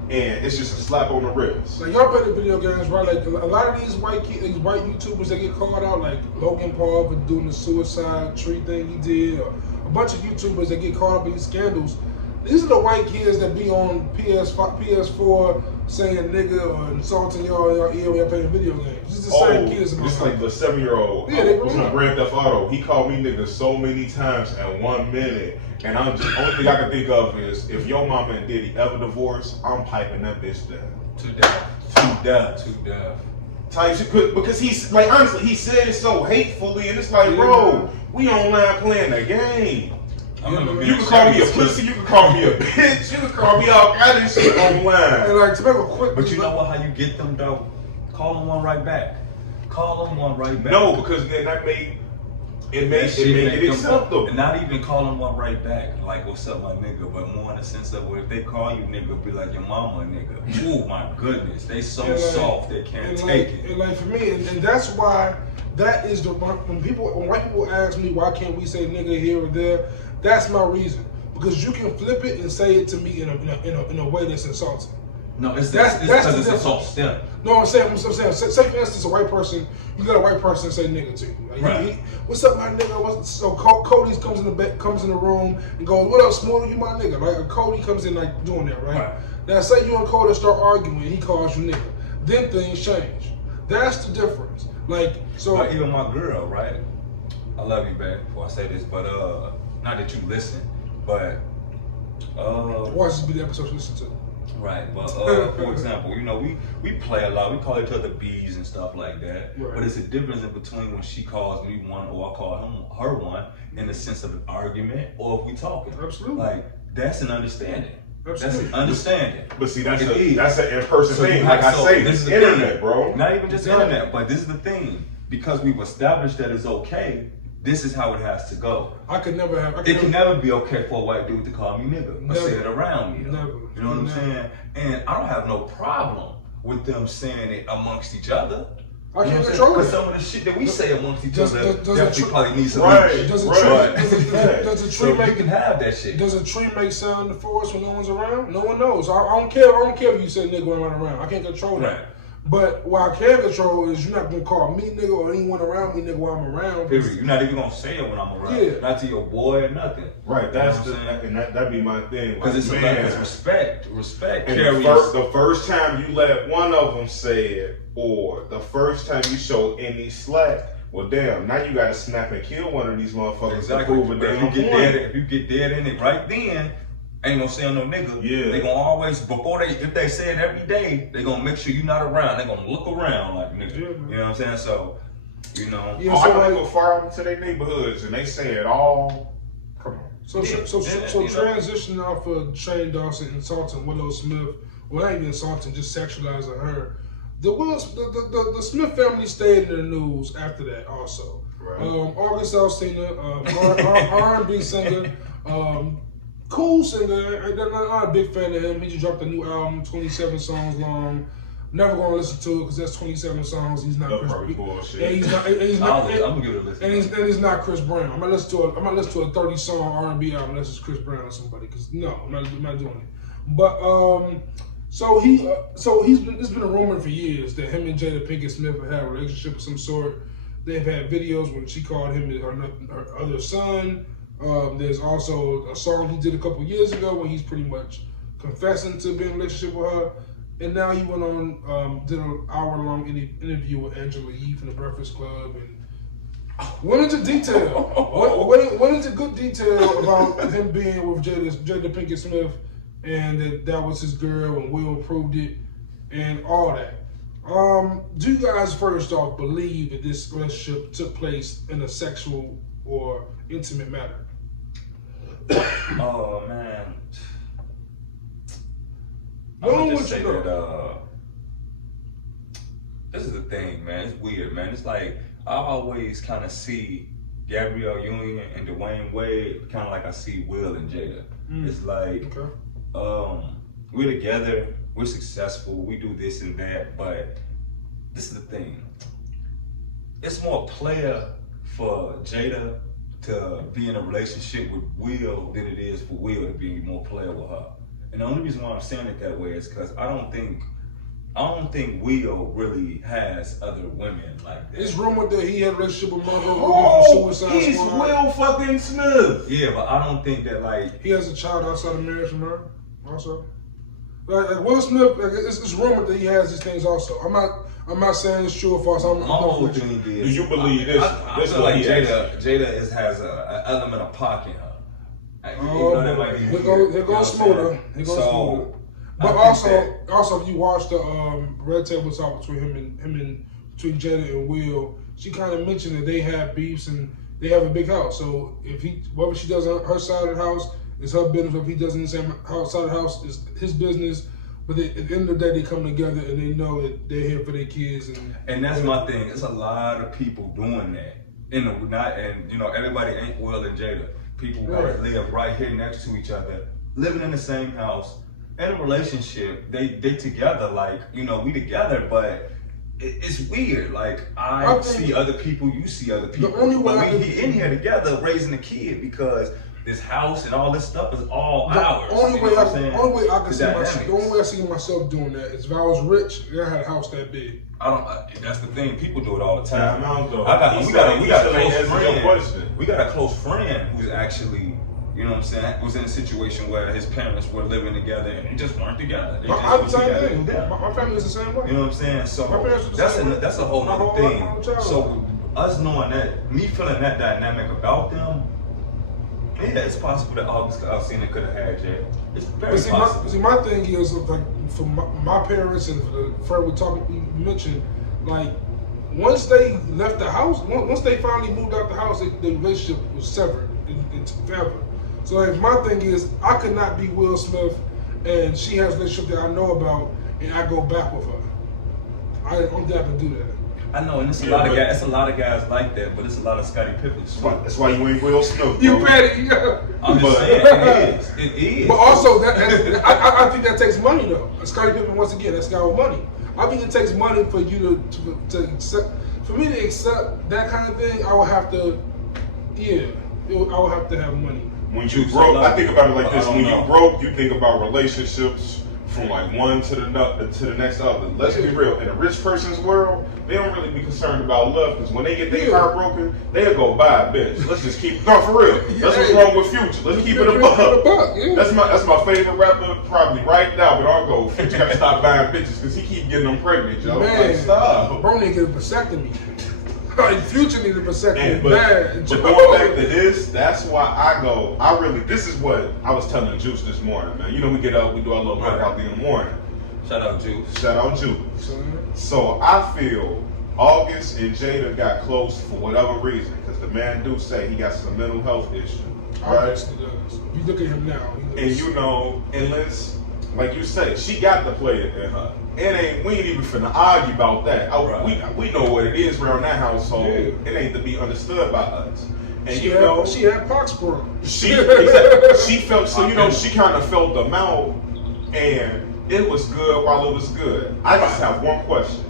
and it's just a slap on the wrist. Like y'all play the video games, right? Like a lot of these white YouTubers that get called out, like Logan Paul for doing the suicide tree thing he did, or a bunch of YouTubers that get caught up in these scandals. These are the white kids that be on PS4 saying nigga or insulting y'all in your ear when y'all playing video games. This is the same kids. It's like the 7-year-old. Yeah, they was on Grand Theft Auto. He called me nigga so many times in 1 minute. And only thing I can think of is if your mama and Diddy ever divorce, I'm piping that bitch down. To death. Type shit, because he's like honestly, he said it so hatefully, and it's like, bro, we online playing a game. You can call me a pussy, you can call me a bitch, you can call me all kind of shit online. And like to make a quick, but you know what? How you get them though? Call them one right back. No, because then that made it acceptable. And not even call them one right back, like what's up, my nigga, but more in the sense of if they call you nigga, be like your mama, nigga. Ooh, my goodness, they so soft they can't take it. And like for me, and that's why that is when white people ask me why can't we say nigga here or there. That's my reason, because you can flip it and say it to me in a way that's insulting. No, it's because it's insults them. No, I'm saying, say for instance, a white person, you got a white person say nigga to you. Like, right. What's up, my nigga? So Cody comes in the room and goes, what up, Smooda? You my nigga. Like Cody comes in like doing that, right? Now say you and Cody start arguing, he calls you nigga. Then things change. That's the difference. Like so. But even my girl, right? I love you, babe. Before I say this, but not that you listen, but watch this be the episode you listen to. Right, but for example, you know, we play a lot. We call each other bees and stuff like that. Right. But it's a difference in between when she calls me one or I call her one in the sense of an argument or if we talking. Absolutely. Like that's an understanding. Absolutely. That's an understanding. But see, that's an in-person thing. Like I say, this is the internet, bro. Not even just internet, but this is the thing. Because we've established that it's okay, this is how it has to go. It can never be okay for a white dude to call me nigga or say it around me. Never. You know what I'm saying? And I don't have no problem with them saying it amongst each other. I can't control it. Because some of the shit that we say amongst each other definitely probably needs some Does a tree make, you can have that shit. Does a tree make sound in the forest when no one's around? No one knows. I don't care if you say nigga when I'm not around. I can't control that. Right. But what I can control is you're not gonna call me nigga or anyone around me nigga while I'm around. Period. You're not even gonna say it when I'm around. Yeah. Not to your boy or nothing. Right. That's that'd be my thing. Because it's respect. Respect. And the first time you let one of them say it, or the first time you show any slack, Well, damn, now you gotta snap and kill one of these motherfuckers Exactly. to prove a damn point. If you get dead in it right then, ain't no saying no nigga. Yeah. They gonna always, if they say it every day, they gonna make sure you're not around. They gonna look around like nigga. Yeah, you know what I'm saying? So, you know. Yeah, I know they go far into their neighborhoods and they say it all. Come on. So transitioning off of Shane Dawson insulting Willow Smith, well, not even insulting, just sexualizing her. The Smith family stayed in the news after that also. Right. August Alsina, R&B singer, cool singer. I'm not a big fan of him. He just dropped a new album, 27 songs long. Never gonna listen to it because that's 27 songs. He's not Chris Brown. I'm gonna give it a listen. And he's not Chris Brown. I'm gonna listen to a 30 song R&B album unless it's Chris Brown or somebody. Because no, I'm not doing it. But it's been a rumor for years that him and Jada Pinkett-Smith have had a relationship of some sort. They've had videos when she called him her other son. There's also a song he did a couple years ago when he's pretty much confessing to being in a relationship with her. And now he went on, did an hour-long interview with Angela Yee from the Breakfast Club and went into detail. went into good detail about him being with Jada Pinkett-Smith and that was his girl and Will proved it and all that. Do you guys first off believe that this relationship took place in a sexual or intimate manner? Oh man. I'm gonna just say that this is the thing, man. It's weird, man. It's like I always kind of see Gabrielle Union and Dwayne Wade kind of like I see Will and Jada. It's like we're together, we're successful, we do this and that, but this is the thing. It's more player for Jada to be in a relationship with Will than it is for Will to be more player with her. And the only reason why I'm saying it that way is because I don't think Will really has other women like that. It's rumored that he had a relationship with Mato from Suicide He's Squad. Will fucking Smith. Yeah, but I don't think that like He has a child outside of marriage from her also. Like Will Smith, it's rumored that he has these things also. I'm not saying it's true or false. my whole thing is. Do you believe this? I feel like Jada has an element of Pac in her. That might be weird. Here goes Smooda. But also, if you watch the Red Table Talk between between Jada and Will, she kind of mentioned that they have beefs and they have a big house. So whatever she does on her side of the house is her business. If he does in the same side of the house, is his business. But at the end of the day, they come together and they know that they're here for their kids. And that's my thing. It's a lot of people doing that. Everybody ain't Will and Jada. People live right here next to each other, living in the same house, in a relationship. They together, we together, but it's weird. Like I see other people, you see other people. The only way we in here together raising a kid because this house and all this stuff is all ours. The only way I see myself doing that is if I was rich and I had a house that big. That's the thing. People do it all the time. We got a close friend who's actually, was in a situation where his parents were living together and they just weren't together. My family is the same way. You know what I'm saying? So my parents were the same way. that's a whole other thing. So us knowing that, me feeling that dynamic about them, yeah, it's possible that Alsina could have had Jay. It's very possible. My thing is, like, for my parents and for the friend we mentioned, like, once they left the house, once they finally moved out the house, the relationship was severed forever. So, like, my thing is, I could not be Will Smith and she has a relationship that I know about and I go back with her. I don't think I can do that. I know, and it's a lot of guys. It's a lot of guys like that, but it's a lot of Scottie Pippins. That's why you ain't Will Smith. You petty, yeah. I'm just saying, it is. But also, I think that takes money though. Scottie Pippen, once again, that's got money. I think it takes money for you to accept. For me to accept that kind of thing, I would have to, I would have to have money. When you broke, I think about it like this: when you broke, you think about relationships from like one to the next other. Let's be real. In a rich person's world, they don't really be concerned about love because when they get their heart broken, they'll go buy a bitch. Let's just keep for real. That's what's wrong with Future. Let's keep it a buck. That's my favorite rapper probably right now. But I'll go. Future gotta stop buying bitches because he keep getting them pregnant, yo. Man, like, stop. Bro, nigga, vasectomy. Like Future needed a vasectomy bad. But going back to this, that's why this is what I was telling Juice this morning, man. You know, we get up, we do our little workout in the morning. Shout out Juice. Shout out Juice. So I feel August and Jada got close for whatever reason, because the man do say he got some mental health issue. Right? If you look at him now, and you know, unless, like you say, she got to play it in her. We ain't even finna argue about that. We know what it is around that household. Yeah. It ain't to be understood by us. And she had poxborough. She felt, so you know, she kind of felt them out, and it was good while it was good. I just have one question.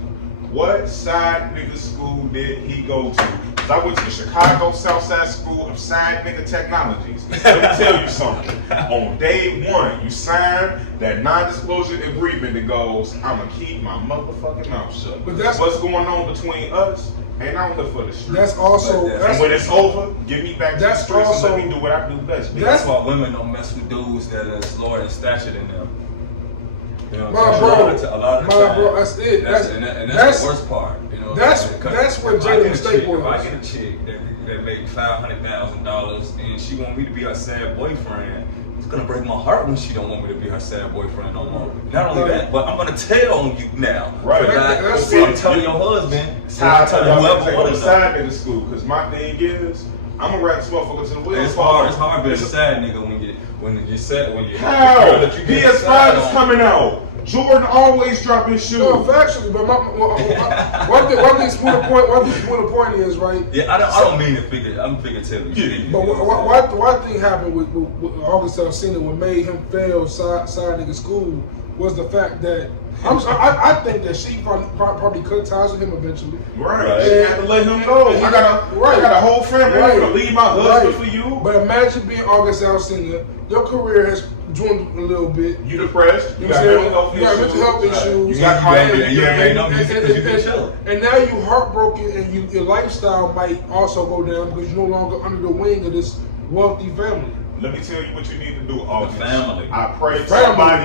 What side nigga school did he go to? Because I went to the Chicago Southside School of Side Nigga Technologies. Let me tell you something. On day one, you sign that non-disclosure agreement that goes, I'm going to keep my motherfucking mouth shut. But that's what's going on between us. Ain't out here for the streets. That's also... and when it's over, give me back to the streets and let me do what I do best. That's why women don't mess with dudes that is lower in stature than them. You know, my bro, that's it. That's the worst part. You know, that's what Jada mistake was. If I get a chick that make $500,000 and she want me to be her sad boyfriend, it's gonna break my heart when she don't want me to be her sad boyfriend no more. Not only that, but I'm gonna tell on you now. Right. I'm telling your husband. I'm telling whoever want to side nigga school. Because my thing is, I'm gonna rap this motherfucker to the wheels. It's hard being a sad nigga when you how? PS5 is coming out. Jordan always dropping shoes. No, factually, but one thing Smooda point is, right? Yeah, I don't mean to figure. I'm figuratively. Yeah. But one thing happened with August Alsina, what made him fail side nigga school was the fact that I think that she probably cut ties with him eventually. Right. She had to let him go. I got a whole family. I'm gonna leave my husband for you. But imagine being August Alsina. Your career has dwindled a little bit. You depressed. You got mental health issues. You got crazy. And now you heartbroken, and your lifestyle might also go down because you're no longer under the wing of this wealthy family. Let me tell you what you need to do, August. Family. I pray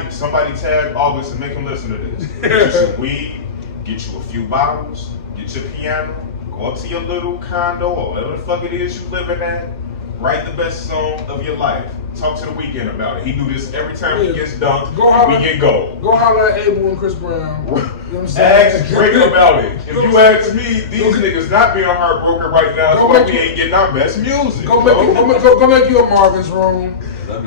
somebody tag August and make him listen to this. Get you some weed, get you a few bottles, get your piano, go up to your little condo or whatever the fuck it is you living at, write the best song of your life. Talk to the Weeknd about it. He do this every time he gets dunked. We get gold. Go holler at Abel and Chris Brown. You know what I'm saying? Ask Drake about it. If you ask me, these niggas not being heartbroken right now, so we ain't getting our best music. Go make you a Marvin's Room. Fuck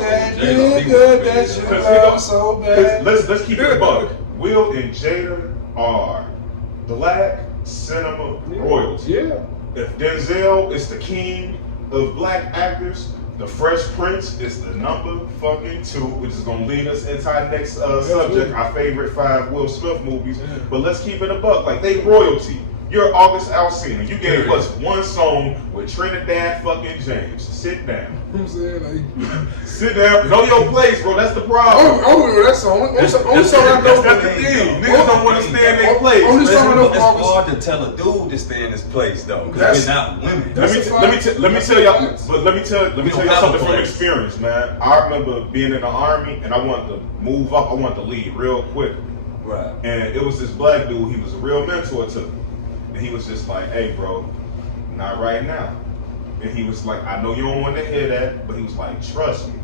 that nigga that you love so bad. Let's keep it a buck. Will and Jada are black cinema royalty. Yeah. If Denzel is the king of black actors, the Fresh Prince is the number fucking 2, which is gonna lead us into our next subject, our favorite 5 Will Smith movies. Yeah. But let's keep it a buck. Like, they royalty. You're August Alsina. You gave us one song with Trinidad fucking James. Sit down. You know what I'm saying? Sit down. Know your place, bro. That's the problem. Oh, that song. Only song I know. That's the thing. Niggas don't want to stay in their place. Only song I know. It's hard to tell a dude to stay in his place, though, because we're not women. Let me tell y'all something from experience, man. I remember being in the Army, and I wanted to move up. I wanted to leave real quick. Right. And it was this black dude. He was a real mentor to me. And he was just like, hey, bro, not right now. And he was like, I know you don't want to hear that, but he was like, trust me,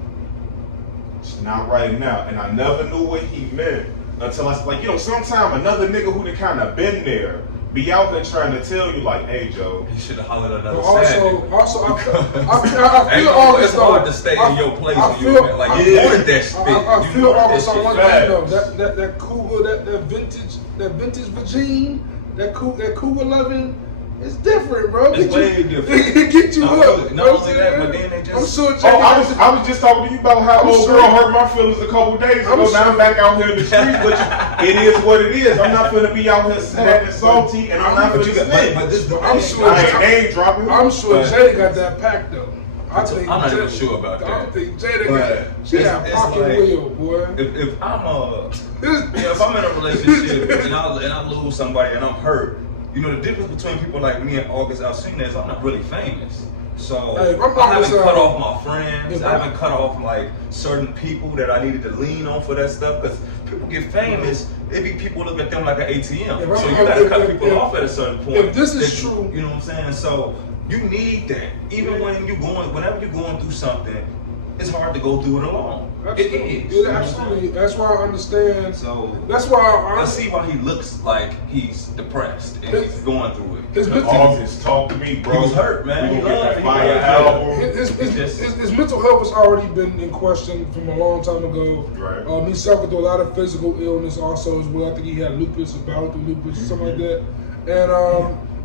it's not right now. And I never knew what he meant until I was like, sometime another nigga who done kind of been there be out there trying to tell you, like, hey, Joe. You should have hollered another Also, I feel August, it's hard to stay in your place when you like, wanted that shit. I feel August on one thing, though. That Cougar, that vintage Virgin, that Cougar 11, it's different, bro. It's way different. Get you up. Not only that, but then they just. I'm sure. I was just talking to you about how old girl hurt my feelings a couple days ago. Now I'm back out here in the street, but it is what it is. I'm not gonna be out here sad and salty, and I'm not gonna snitch. I'm sure. I ain't name dropping. I'm sure Jada got that pack though. I'm not even sure about that. I don't think Jada she got pocket wheel, boy. If I'm in a relationship and I lose somebody and I'm hurt, the difference between people like me and August Alsina is I'm not really famous. So Hey, I haven't cut off my friends. I haven't cut off like certain people that I needed to lean on for that stuff. Because people get famous, it be people look at them like an ATM. So you gotta cut people off at a certain point. If this is true, you know what I'm saying. So you need that. Even when whenever you're going through something, it's hard to go through it alone. Absolutely. It is. Yeah, absolutely. That's why I understand. So that's why I see why he looks like he's depressed and he's going through it. August, talk to me, bro. He was hurt, man. We He gonna get that loved fire it. album. His mental health has already been in question from a long time ago. Right. He suffered through a lot of physical illness also as well. I think he had lupus, a battle through lupus, or something like that.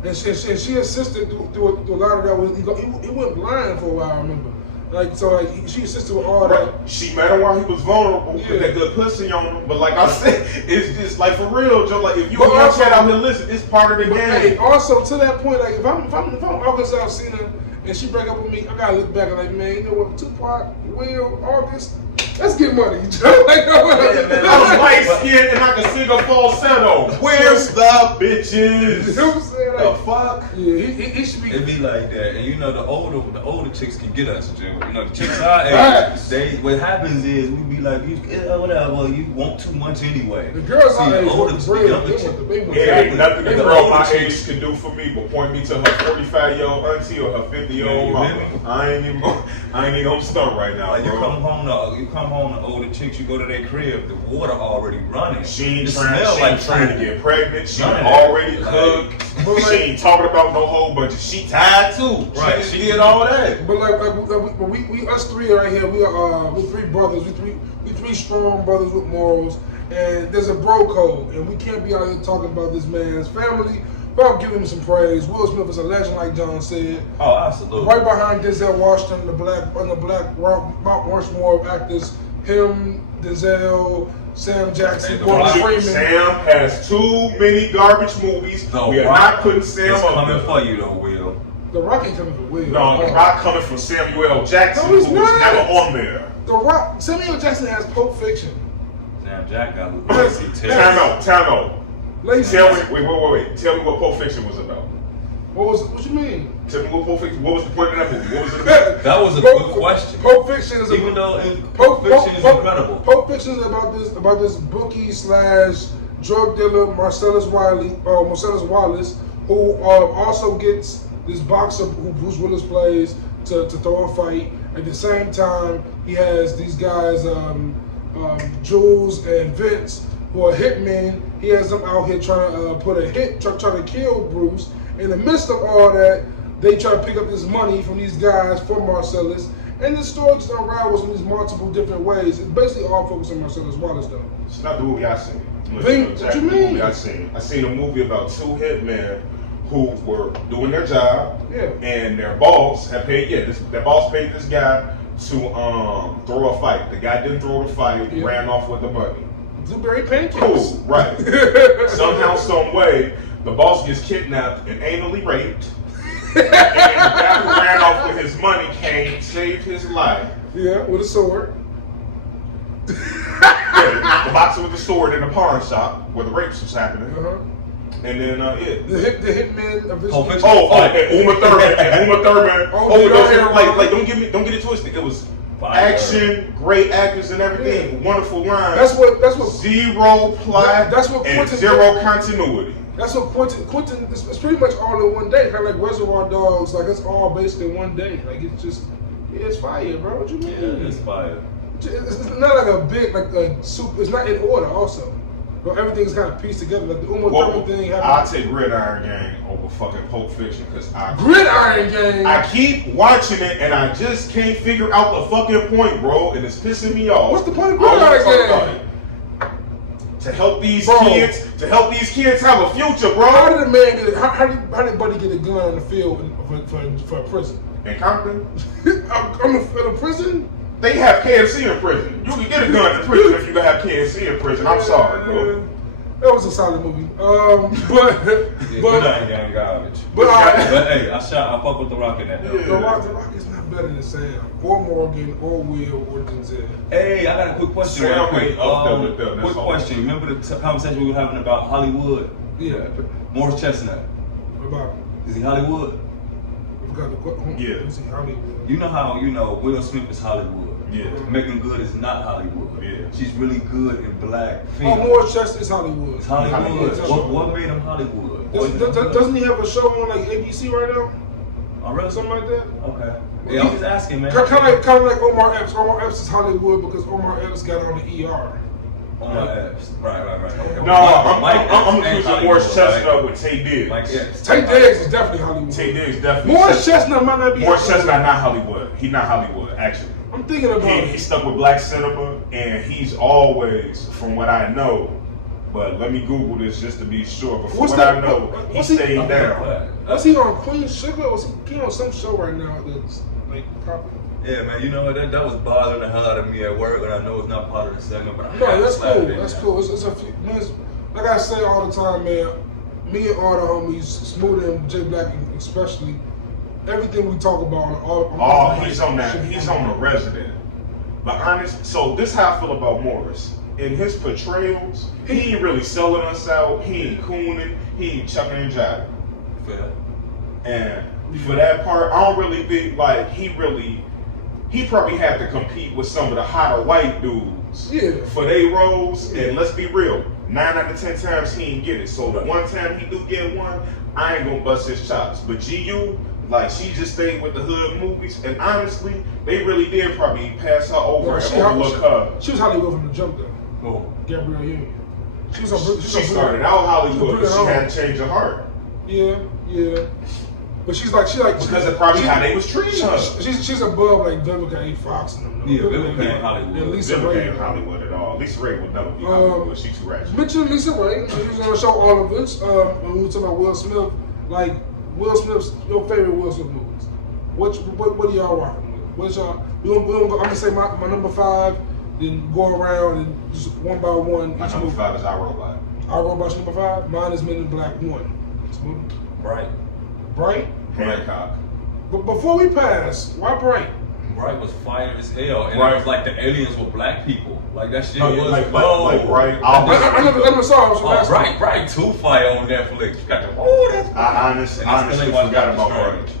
And she assisted through a lot of that. He went blind for a while, I remember. She assisted with all that. She met him while he was vulnerable, put that good pussy on him. But like I said, it's just like for real, Joe. Like if you a young cat out here, listen, it's part of the game. Hey, also to that point, like if I'm August Alsina and she break up with me, I gotta look back and like, man, you know what, Tupac, Will, August, let's get money. I'm light skinned and I can sing a falsetto. Where's the bitches? You know what I'm saying? The fuck? Yeah, he should be. It be like that, and you know the older chicks can get us, Joe. You know the chicks our age, what happens is we be like, whatever, you want too much anyway. The girls our age want the bread. Ain't nothing the girl my age can do for me but point me to her 45-year-old auntie or her 50-year-old mama. I ain't even gonna stunt right now. Like bro. you come home to older chicks, you go to their crib, the water already running. She ain't It trying smell like to get pregnant. She already cooked. She ain't talking about no whole bunch of. She tied too. Right. She did all that. But we us three right here, we're three brothers. We three strong brothers with morals, and there's a bro code, and we can't be out here talking about this man's family without giving him some praise. Will Smith is a legend, like John said. Oh, absolutely. Right behind Denzel Washington, the black Mount Rushmore of actors. Him, Denzel, Sam Jackson, Gordon Freeman. Sam has too many garbage movies. We are not putting Sam up coming there. for you though, Will. The Rock ain't coming for Will. No, The Rock coming from Samuel Jackson, No, he's who was not. never on there. The Rock, Samuel Jackson has Pulp Fiction. Sam Jack got lazy Time out. Lazy. Tell me, wait. Tell me what Pulp Fiction was about. What you mean? Tell me what Pulp Fiction. What was the point of that movie? What was it about? That was a good question. Pulp Fiction is Even though Pulp Fiction is incredible. Pulp Fiction is about this bookie / drug dealer Marcellus Wallace, who also gets this boxer who Bruce Willis plays to throw a fight. At the same time, he has these guys, Jules and Vince, who are hitmen. He has them out here trying to try to kill Bruce. In the midst of all that, they try to pick up this money from these guys from Marcellus. And the story just unravels in these multiple different ways. It's basically all focused on Marcellus Wallace, though. It's not the movie I seen. What you mean? I seen a movie about two hitmen who were doing their job, and their boss had paid. Their boss paid this guy to throw a fight. The guy didn't throw the fight. Ran off with the money. Blueberry pancakes. Cool, right? Somehow, some way, the boss gets kidnapped and anally raped. And the guy who ran off with his money came, saved his life. Yeah, with a sword. The boxer with the sword in the pawn shop where the rapes was happening. And then, The hitman of this. And Uma Thurman. Don't get it twisted. It was action, great actors and everything, wonderful lines. That's what zero plot. That's what and Quentin zero continuity. That's what Quentin. It's pretty much all in one day. Kind of like Reservoir Dogs. Like it's all basically one day. Like it's just, it's fire, bro. What you mean? Yeah, it's fire. It's not like a big soup. It's not in order. Also, but everything's kind of pieced together. Like the Uma Thurman thing. I'll take Gridiron Gang over fucking Pulp Fiction because Gridiron Gang. I keep watching it and I just can't figure out the fucking point, bro, and it's pissing me off. What's the point of Gridiron Gang? To help these kids have a future, bro. How did a man get? How did Buddy get a gun on the field for a prison? In Compton? I'm in a prison. They have KFC in prison. You can get a gun in prison if you can have KFC in prison. I'm sorry, bro. That was a solid movie. But Gang garbage. But hey, I fuck with The Rock in that though. The Rock is not better than Sam or Morgan or Will or Denzel. Hey, I got a quick question. Sam Quick question. Remember the conversation we were having about Hollywood? Yeah. Morris Chestnut. What about? Is he Hollywood? forgot the question. Yeah. Let's see, Hollywood. You know how Will Smith is Hollywood. Yeah. Megan Good is not Hollywood. Yeah. She's really good in black Oh, film. Morris Chestnut is Hollywood. It's Hollywood. Hollywood. What made him Hollywood? Doesn't he have a show on like ABC right now? Oh, really? Something like that? Okay. Yeah, I'm just asking, man. Kind of like Omar Epps. Omar Epps is Hollywood because Omar Epps got on the ER. Omar Epps. Right. Okay. No, I'm accusing Morris Chestnut with Tay Diggs. Mike Epps. Tay Diggs is definitely Hollywood. Tay Diggs definitely. Morris Chestnut might not be. Morris Chestnut not Hollywood. He's not Hollywood, actually. I'm thinking about He stuck with black cinema, and he's always, from what I know, but let me Google this just to be sure. But from I know, he stayed down. Was he on Queen Sugar? Or was he on some show right now that's like popular? Yeah, man. You know what? That was bothering the hell out of me at work, and I know it's not part of the segment, but No, that's cool. That's cool. It's a few. Man, like I say all the time, man. Me and all the homies, Smooda and Jay Black especially, everything we talk about, He's on that. He's on the Resident. But honest, so this is how I feel about Morris. In his portrayals, he ain't really selling us out. He ain't cooning. He ain't chucking and jiving. Fair. And for that part, I don't really think like he probably had to compete with some of the hotter white dudes for their roles. And let's be real, 9 out of 10 times he ain't get it. So the one time he do get one, I ain't gonna bust his chops. But GU, like she just stayed with the hood movies, and honestly, they really did probably pass her over and overlook her. She was Hollywood from the jump though. Oh. Gabrielle Union. She started out Hollywood, but she had to change her heart. Yeah. But she's like because of probably how they was treating her. She's above like Vivica A. Fox and them. Yeah, Vivica ain't Hollywood. And Lisa Vivica Ray ain't Hollywood at all. Lisa Ray would never be Hollywood. She too ratchet. Mention Lisa Ray. She was on the show All of Us. When we were talking about Will Smith, like Will Smith's your favorite Will Smith movies. What are y'all rocking with? What's y'all? I'm gonna say my number 5, then go around and just one by one. My number 5 is I Robot. I Robot's number 5. Mine is Men in Black 1. Bright. Hancock. But before we pass, why Bright? Bright was fire as hell, and Bright. it was like the aliens were black people. Like that shit No, was like Bright. I never saw it. Bright 2 fire on Netflix. You got the that's. I honestly forgot about Bright.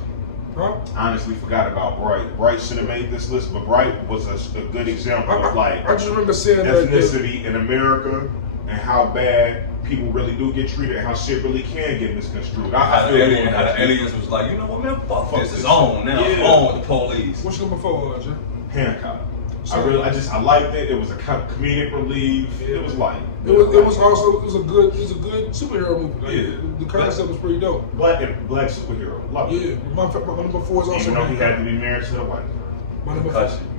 Huh? Honestly forgot about Bright. Bright should have made this list, but Bright was a good example of like I just remember seeing ethnicity in America and how bad people really do get treated and how shit really can get misconstrued. How the aliens was like, you know what, man, fuck this. It's on now. It's on with the police. What's number 4, Jay? Hancock. I liked it. It was a comedic relief. It was light. It was a good superhero movie. Like, the concept was pretty dope. Black superhero. Love it. Yeah, my number 4 is also Even though he Hancock. had to be married to a white girl. My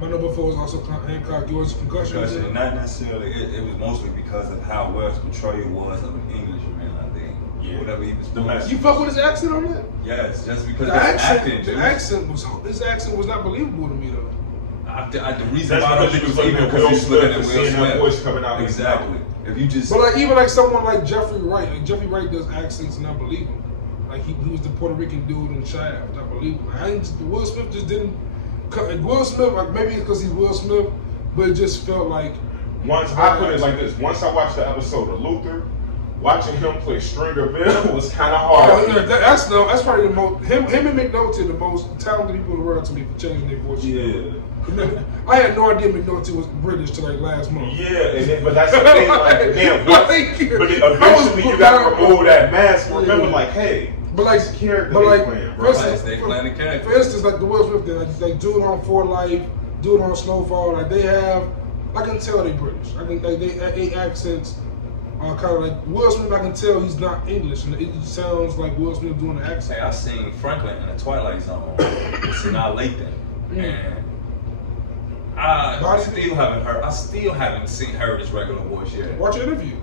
number 4 is also Hancock. Yours is Concussion. Not necessarily. It was mostly because of how Wes' portrayal was of an Englishman, I think. Yeah. Whatever he was doing. You fuck with his accent on that? Yes, just because his accent was not believable to me though. The reason why I don't think it was even because he's looking at Will Smith. Voice coming out exactly. If you just, but like even like someone like Jeffrey Wright, Jeffrey Wright does accents and I believe him. Like he was the Puerto Rican dude in Shaft. I believe him. Will Smith just didn't. Will Smith, like maybe it's because he's Will Smith, but it just felt like. Once I put it like this, once I watched the episode of Luther, watching him play Stringer Bell was kind of hard. Oh, yeah, that's probably the most. Him and McNulty the most talented people in the world to me for changing their voice. Yeah. I had no idea McNulty was British till like last month. Yeah, but that's the thing. Like, damn, but eventually you got to remove that mask. Remember, like, hey. But like, this character they playing, bro. For instance, like the Will Smith thing, like Dude on 4 Life, Dude on Snowfall, like they have, I can tell they British. I can like they accents are kind of like Will Smith. I can tell he's not English, and it sounds like Will Smith doing the accent. Hey, I seen Franklin in the Twilight Zone. It's not Lathan, and I still haven't seen her his regular voice yet. Watch your interview.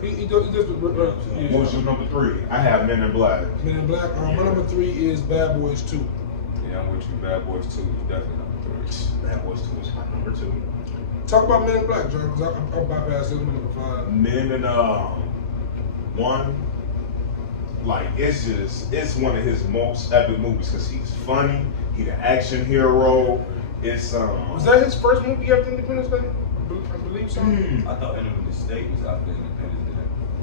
He does. What's your number 3? I have Men in Black. Men in Black. My number 3 is Bad Boys 2. Yeah, I'm with you. Bad Boys 2 is definitely number 3. Bad Boys 2 is my number 2. Talk about Men in Black, John, because I'll bypass this number 5. Men in 1, like it's one of his most epic movies because he's funny. He's an action hero. It's Was that his first movie after Independence Day? I believe so. I thought Independence State was after Independence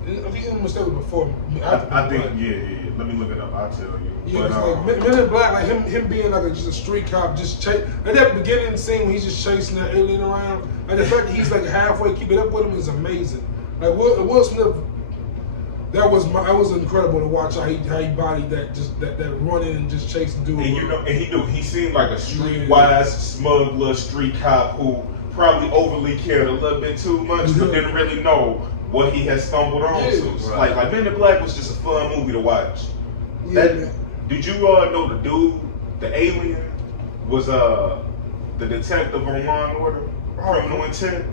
Day. I think Eminem State was before. I think, yeah. Let me look it up. I'll tell you. Yeah, But, like Men in Black, like him being like just a street cop, just chase. Like that beginning scene when he's just chasing that alien around, like the fact that he's like halfway keeping up with him is amazing. Like Will Smith, that was incredible to watch how he bodied that running and just chasing dude. And he seemed like a streetwise, smug little street cop who probably overly cared a little bit too much, but didn't really know what he had stumbled on. Yeah, So like Men in Black was just a fun movie to watch. Yeah, did you know the dude, the alien, was the detective on Law and Order, Criminal Intent?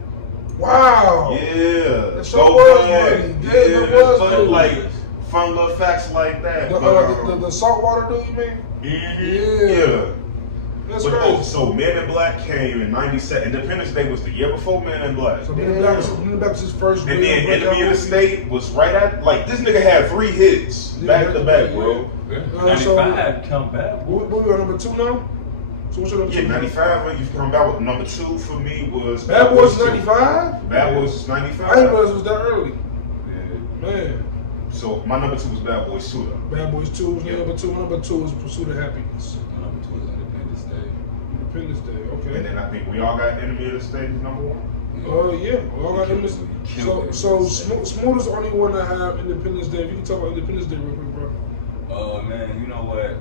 Wow. Yeah. That show was funny. Yeah, it was fun, like fun little facts like that. The saltwater dude, you mean? Yeah. That's but crazy. So Men in Black came in '97. Independence Day was the year before Men in Black. So Men in Black was his first. And then Enemy of the State was right at, like, this nigga had 3 hits back to back, bro. 95 come back. What we on number 2 now? So what's your number 2? Yeah, 95 when you come out with number 2 for me was Bad Boys 95? Bad Boys was 95. I didn't realize it was that early. Yeah. Man. So my number 2 was Bad Boys 2 though. Bad Boys 2 was number 2. Number 2 was Pursuit of Happiness. Number 2 is Independence Day. Independence Day, okay. And then I think we all got Enemy of the State as number 1. Yeah, we all got Independence Day. So Smooda's the only one that have Independence Day. If you can talk about Independence Day real quick, bro. Man, you know what?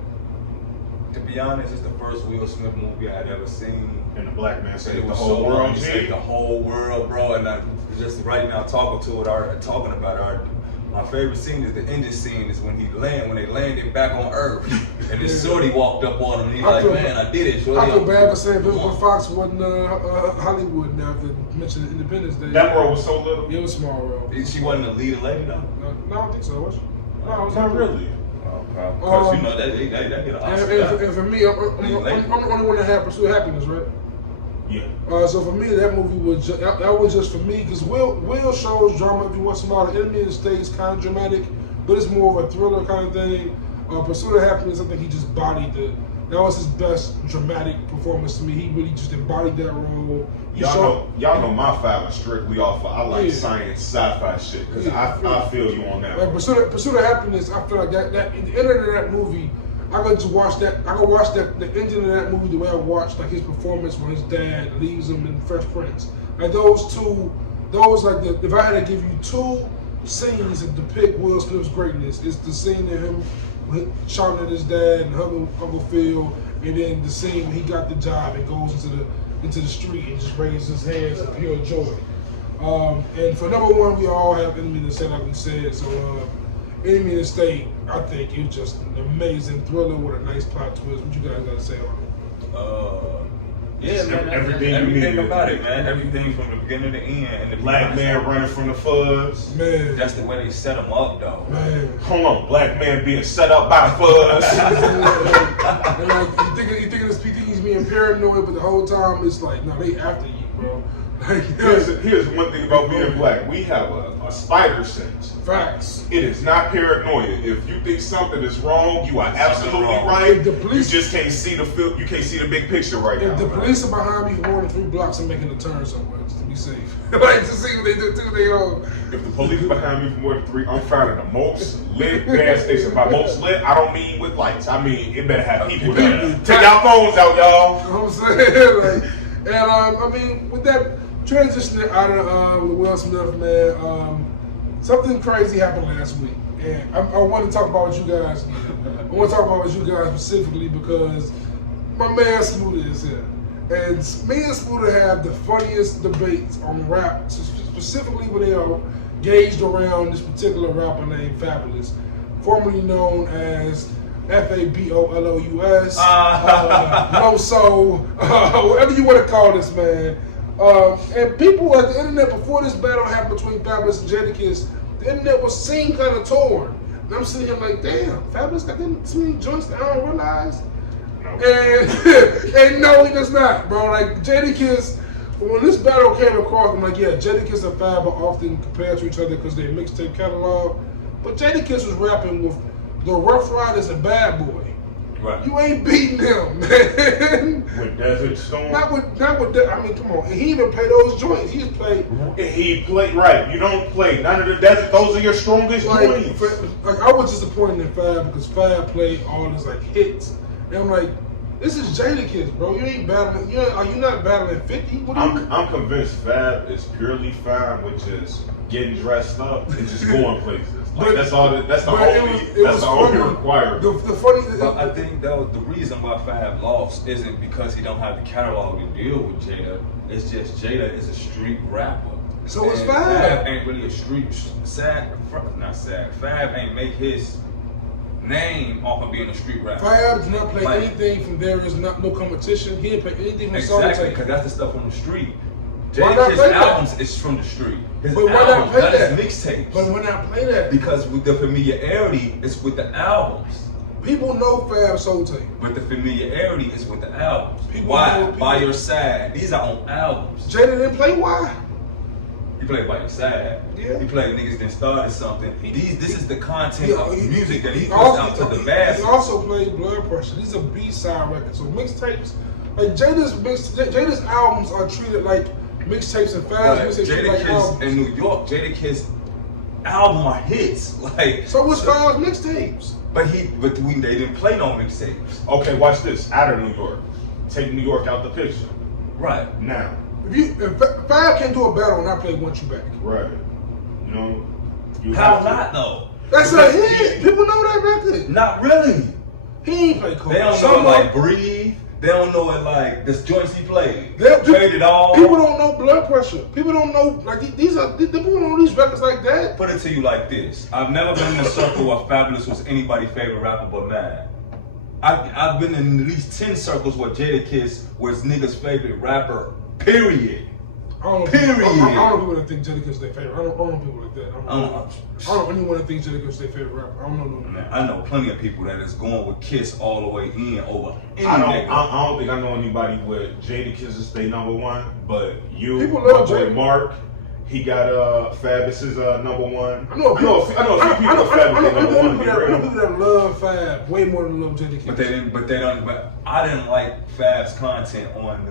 To be honest, it's the first Will Smith movie I had ever seen. And the black man saved the was whole so world. He saved the whole world, bro. And I just right now talking about it. My favorite scene is the ending scene is when they landed back on Earth, and his shorty walked up on him, and he's like, "Man, I did it, shorty." I feel bad for saying Vivica Fox wasn't Hollywood now after mentioning Independence Day. That role was so little. It was a small role. She wasn't the leading lady though. No, I don't think so. Was she? No, it was Not really. Because you know they get an Oscar. And for me, I'm the only one that had Pursuit of Happiness, right? Yeah. So for me, that movie was that was just for me because Will shows drama every once in a while. The Enemy of the State is kind of dramatic, but it's more of a thriller kind of thing. Pursuit of Happiness, I think he just bodied that was his best dramatic performance to me. He really just embodied that role. Y'all know my file is strictly off of I like science, sci-fi shit because I feel you on that. Like Pursuit of Happiness, I feel like that at the end of that movie, I could just watch that. I could watch the ending of that movie the way I watched like his performance when his dad leaves him in Fresh Prince. Like if I had to give you 2 scenes that depict Will Smith's greatness, it's the scene of him shouting at his dad and Uncle Phil, and then the scene when he got the job and goes into the street and just raises his hands in pure joy. And for number 1, we all have Enemy of the State, like we said. So Enemy of the State, I think it was just an amazing thriller with a nice plot twist. What you guys got to say on it? Yeah, man. Everything about it, man. Everything from the beginning to the end. And the black man running from the fuzz. Man. That's the way they set him up, though. Man. Hold on, black man being set up by fuzz. And like, you think he's being paranoid, but the whole time it's like, no, they after you, bro. Like, here's one thing about being black. We have a spider sense. Facts. It is not paranoia. If you think something is wrong, you are absolutely right. The police, you just can't see you can't see the big picture right now. If the police are behind me for more than 3 blocks, I'm making a turn somewhere just to be safe. Like to see what they do to their own. If the police are behind me for more than 3, I'm finding the most lit gas station. By most lit, I don't mean with lights. I mean it better have people there. Take your phones out, y'all. You know what I'm saying? Like, and I mean, with that transitioning out of Will Smith, man, something crazy happened last week, and I want to talk about what you guys did. I want to talk about what you guys specifically because my man Smooda is here, and me and Smooda have the funniest debates on rap, specifically when they are gauged around this particular rapper named Fabulous, formerly known as Fabolous, Loso, whatever you want to call this man. And people at the internet before this battle happened between Fabulous and Jadakiss, the internet was seen kind of torn. And I'm sitting here like, damn, Fabulous got them too many joints that I don't realize. No. And no, he does not, bro. Like Jadakiss, when this battle came across, I'm like, yeah, Jadakiss and Fab are often compared to each other because they mixtape catalog. But Jadakiss was rapping with the Rough Riders and Bad Boy. Right. You ain't beating him, man. With Desert Storm. Not with that. I mean, come on. And he even played those joints. He just played. He played right. You don't play none of the Desert. Those are your strongest joints. Like I was disappointed in Fab because Fab played all his like hits, and I'm like, this is Jadakiss, bro. You ain't battling. Are you not battling 50? What are you? I'm convinced Fab is purely fine with just getting dressed up and just going places. Like that's all. That's the only requirement. The funny. But I think though the reason why Fab lost isn't because he don't have the catalog to deal with Jada. It's just Jada is a street rapper. So it's Fab. Fab ain't really a street. Fab ain't make his name off of being a street rapper. Fab did not play anything from There Is No Competition. He didn't play anything from Song Exactly, Tape. because that's the stuff on the street. His albums is from the street. His but why not play that? Mixtapes. But why not play that? Because with the familiarity is with the albums. People know Fab Soul Tape. But the familiarity is with the albums. People Why? know, By Your Side. These are on albums. Jada didn't play Why? He played By Your Side. Yeah. He played Niggas Then Started Something. This is the content of music that he puts also, out to the masses. He also played Blood Pressure. These are B-side records. So mixtapes, like Jada's albums are treated like mixtapes and Fab's mixtapes treated like albums. In New York, Jadakiss album are hits. Like so was Fab's mixtapes. But they didn't play no mixtapes. Okay, watch this. Out of New York, take New York out the picture. Right now. If Fab can't do a battle and I play Want You Back. Right. You know. How not though? That's a hit. People know that record. Not really. He ain't play cool. They don't know it like Breathe. They don't know it like the joints he played. Played it all. People don't know Blood Pressure. People don't know like these are people don't know these records like that. Put it to you like this: I've never been in a circle where Fabulous was anybody's favorite rapper but mine. I've been in at least 10 circles where Jadakiss was niggas' favorite rapper. Period. I don't know people that think Jadakiss is their favorite. I don't know people like that. I don't know anyone that thinks Jadakiss is their favorite rapper. I don't know. Man, I know plenty of people that is going with Kiss all the way in over any I nigga. don't think I know anybody where Jadakiss is their number one, but people love my boy Mark, he got Fabulous is number one. I know a few people that love Fab way more than love Jadakiss. But I didn't like Fab's content on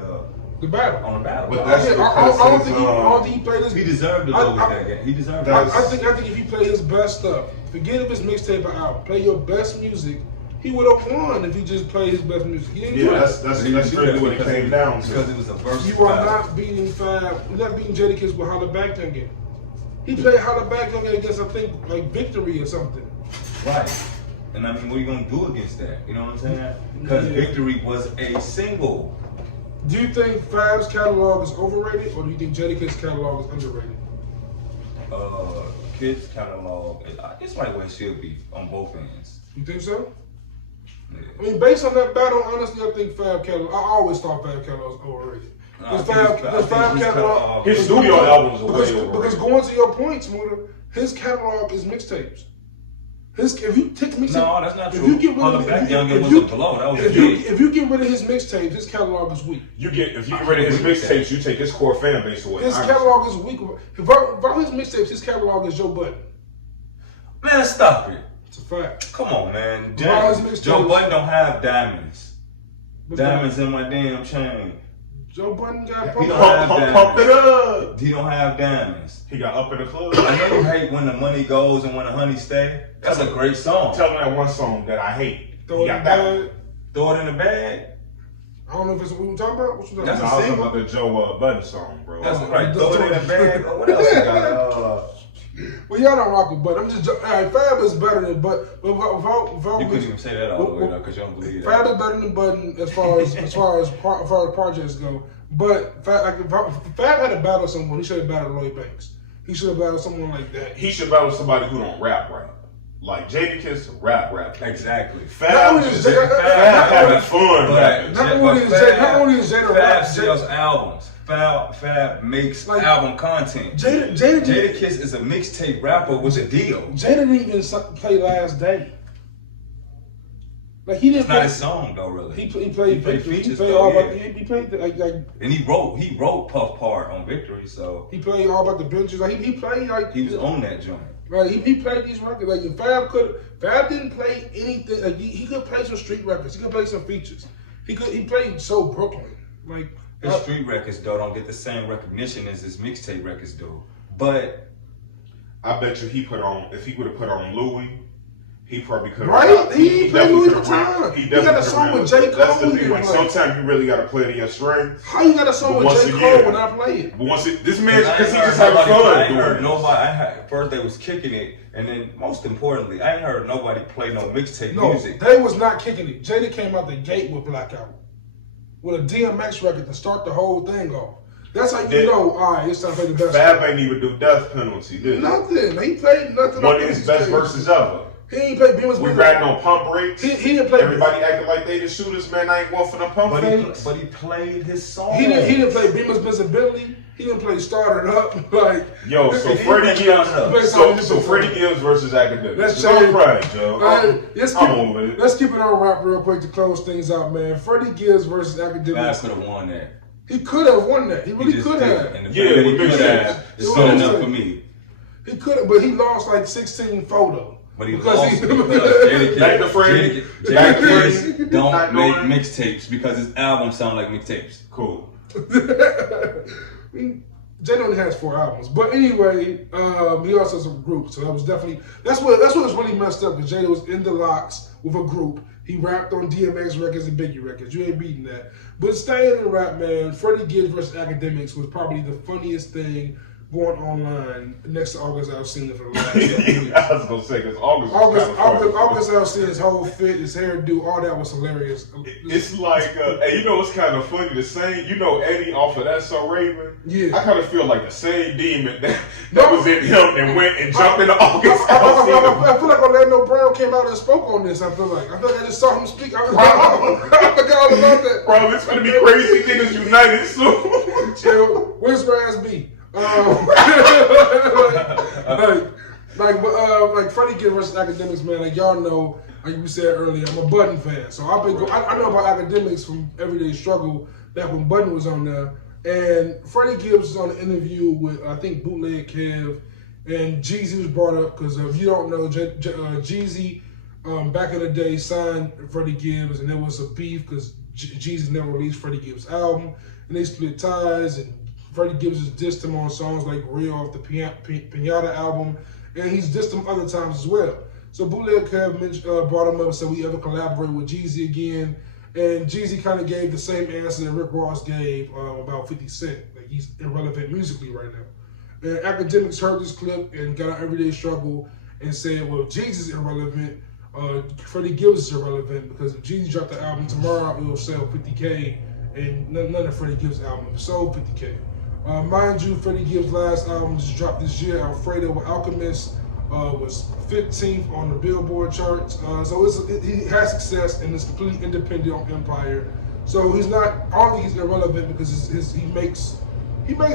the battle. On the battle. But that's I don't think he played his. He deserved to go with that game. He deserved that. I think if he played his best stuff, forget if his mixtape or album, play your best music, he would have won if he just played his best music. That's really what it came down to. Because it was a verse. You are not beating Fab. You're not beating Jadakiss with Holla Back Youngin. He played Holla Back Youngin against, I think, like Victory or something. Right. And I mean, what are you gonna do against that? You know what I'm saying? Because Victory was a single. Do you think Fab's catalog is overrated, or do you think Jadakiss' catalog is underrated? Kid's catalog, it's right where it should be on both ends. You think so? Yeah. I mean, based on that battle, honestly, I think Fab catalog. I always thought Fab catalog was overrated. Because Fab catalog, his studio albums are way overrated. Because going to your point, Smooda, his catalog is mixtapes. If you take mixtape, no, that's not true. If you get rid of if you get rid of his mixtapes, his catalog is weak. If you get rid of his mixtapes, you take his core fan base away. His catalog is weak. Without his mixtapes, his catalog is Joe Budden. Man, stop it. It's a fact. Come on, man. Joe Budden don't have diamonds. Diamonds in my damn chain. Joe Budden got pump it up. He don't have diamonds. He got Up in the Club. I know you hate When the Money Goes and When the Honey Stay. That's a great song. Tell me that one song that I hate. Throw it in the bag. Throw it in the bag. I don't know if it's what we're talking about. What you talking about? That's a single. The Joe Budden song, bro. That's right. Throw it in the bag. What else you got? Well, y'all don't rock with Budden. I'm just joking. Fab is better than Budden. You couldn't even say that all the way though, because you don't believe that. Fab is better than Budden as far as projects go. But Fab had to battle someone. He should have battled Lloyd Banks. He should have battled someone like that. He should battle somebody who don't rap right. Like Jadakiss, rap. Exactly. Fab having fun. Not only is Jada rap. Fab sells albums. Fab makes album content. Jadakiss is a mixtape rapper with a deal. Jada didn't even play Last Day. Like he didn't. It's not his song though, really. He played features. He played and he wrote Puff part on Victory, so he played all about the benches. Like he played like he was on that joint. Right, he played these records. Like Fab didn't play anything. Like he could play some street records. He could play some features. He played so Brooklyn. Like his street records though don't get the same recognition as his mixtape records do. But I bet you if he would have put on Louis, he probably could have. Right? He played Louis Vuitton. He got a song with J. Cole. That's the thing. Like, sometimes you really got to play to your strengths. How you got a song with J. Cole when I play it? But this man, because he just having fun. I ain't heard nobody. First they was kicking it, and then most importantly, I ain't heard nobody play no mixtape music. They was not kicking it. Jada came out the gate with Blackout, with a DMX record to start the whole thing off. That's how you know, all right, it's time to play the best. Fab ain't even do Death Penalty, did he? Nothing. He played nothing. One of his best verses ever. He ain't played Beamer's. We riding on pump brakes. He didn't play. Everybody acting like they the shooters, man. I ain't going for the pump fakes. But he played his song. He didn't play Beamer's Visibility. He didn't play Started Up. Like yo, so Freddie Gibbs. So Freddie Gibbs versus Academics. Let's change. Right, Joe. Let's keep it on rap real quick to close things out, man. Freddie Gibbs versus Academics. Fab could have won that. He could have won that. He really could have. And the fact that he could have is good enough for me. He could have, but he lost like 16 photos. But he lost because Jada don't make mixtapes because his albums sound like mixtapes. Cool. Jada only has 4 albums, but anyway, he also has a group, so that was definitely that's what was really messed up because Jada was in the locks with a group. He rapped on DMX records and Biggie records. You ain't beating that. But staying in rap, man, Freddie Gibbs versus Academics was probably the funniest thing going online next to August Alsina for the last 7 years. I was gonna say because August Alsina's whole fit, his hairdo, all that was hilarious. It's like, hey, you know, it's kind of funny. The same, you know, Eddie off of That's So Raven. Yeah, I kind of feel like the same demon that was in him and went and jumped into August Alsina. I feel like Orlando Brown came out and spoke on this. I feel like I just saw him speak. I forgot all about that. Bro, it's gonna be crazy niggas united soon. Where's Raz B? Like Freddie Gibbs versus Academics, man. Like y'all know, like we said earlier, I'm a Budden fan, so I know about Academics from Everyday Struggle back when Budden was on there. And Freddie Gibbs was on an interview with I think Bootleg Kev, and Jeezy was brought up because if you don't know, Jeezy back in the day signed Freddie Gibbs, and there was a beef because Jeezy never released Freddie Gibbs' album, and they split ties and. Freddie Gibbs has dissed him on songs like Real off the Pinata album, and he's dissed him other times as well. So Bootleg Kev brought him up and said, we ever collaborate with Jeezy again? And Jeezy kind of gave the same answer that Rick Ross gave about 50 Cent. Like, he's irrelevant musically right now. And Academics heard this clip and got on Everyday Struggle and said, well, Jeezy's irrelevant, Freddie Gibbs is irrelevant, because if Jeezy dropped the album tomorrow, it will sell 50K, and none of Freddie Gibbs' albums sold 50K. Mind you, Freddie Gibbs' last album just dropped this year, Alfredo with Alchemist, was 15th on the Billboard charts. So he has success and is completely independent on Empire. So he's not, I don't think he's irrelevant because he makes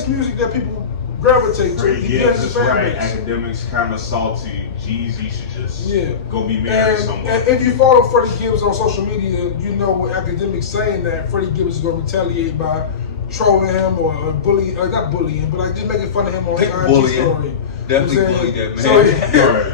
music that people gravitate to. He gets his fan base. Academics kind of salty. Jeezy should just go be married to someone. And if you follow Freddie Gibbs on social media, you know what Academics saying that Freddie Gibbs is going to retaliate by trolling him or bullying, not bullying, but like just making fun of him on his IG story. Definitely bully that man. So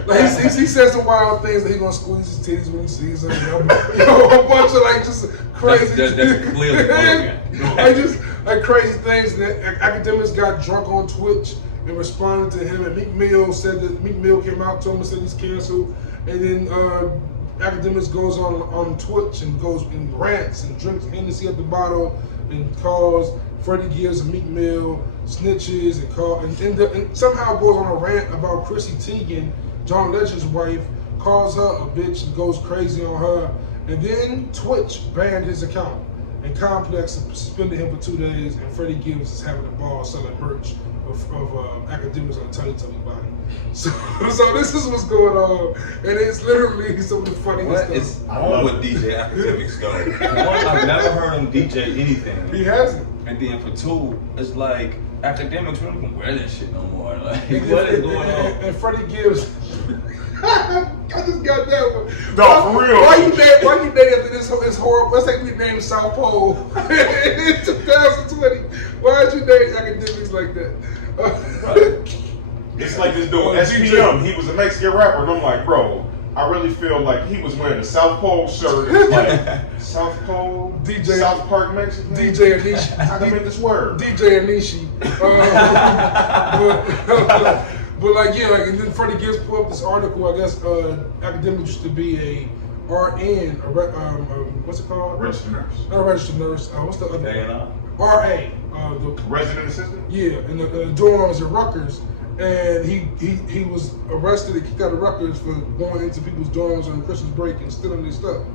like he says some wild things that he's gonna squeeze his titties when he sees him. A bunch of like just crazy. That's clearly bullying. Like crazy things. That Academics got drunk on Twitch and responded to him. And Meek Mill said that Meek Mill came out to him and said he's canceled. And then Academics goes on Twitch and goes and rants and drinks Hennessy at the bottle and calls Freddie Gibbs and Meek Mill snitches and somehow goes on a rant about Chrissy Teigen, John Legend's wife, calls her a bitch and goes crazy on her. And then Twitch banned his account and Complex suspended him for 2 days, and Freddie Gibbs is having a ball selling merch of Academics on the Teletubby body. So this is what's going on, and it's literally some of the funniest stuff. What is wrong with DJ Academics though? One, I've never heard him DJ anything. He hasn't. And then for 2, it's like Academics really don't wear that shit no more. Like, what is going on? And Freddie Gibbs. I just got that one. No, for real. Why you name after this horrible? Let's say we named South Pole in 2020. Why'd you name Academics like that? It's like this dude, SPM, he was a Mexican rapper, and I'm like, bro, I really feel like he was wearing a South Pole shirt. It's like South Pole, DJ, South Park Mexican. DJ Anishi. How can I make this word? DJ Anishi. But like, yeah, like, and then Freddie Gibbs put up this article. I guess academics used to be a RN, what's it called? Registered nurse. Not a registered nurse. What's the other? A&R? RA. The Resident assistant? Yeah, in the dorms at Rutgers. And he was arrested and kicked out of Rutgers for going into people's dorms on Christmas break and stealing their stuff.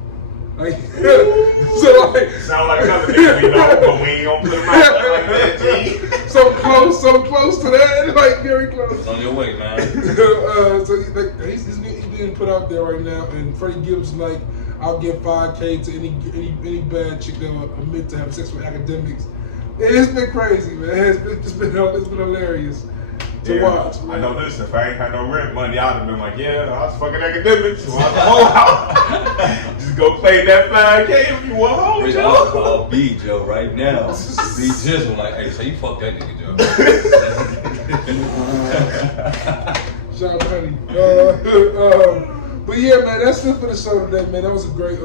Like, so like, sound like another nigga we know, but we ain't gonna put him out like that, G. so close to that, like very close. It's on your way, man. So he's being put out there right now, and Freddie Gibbs like, I'll give $5K to any bad chick that will admit to having sex with academics. It's been crazy, man. It's been hilarious to watch. Man. I know this. If I ain't had no rent money, I'd have been like, yeah, I was fucking academics. So I just go play that 5K if you want home, Rich, Joe. I'll call B Joe right now. B just was like, hey, so you fuck that nigga, Joe. Shout out to Honey. But yeah, man, that's it for the show today, man. That was a great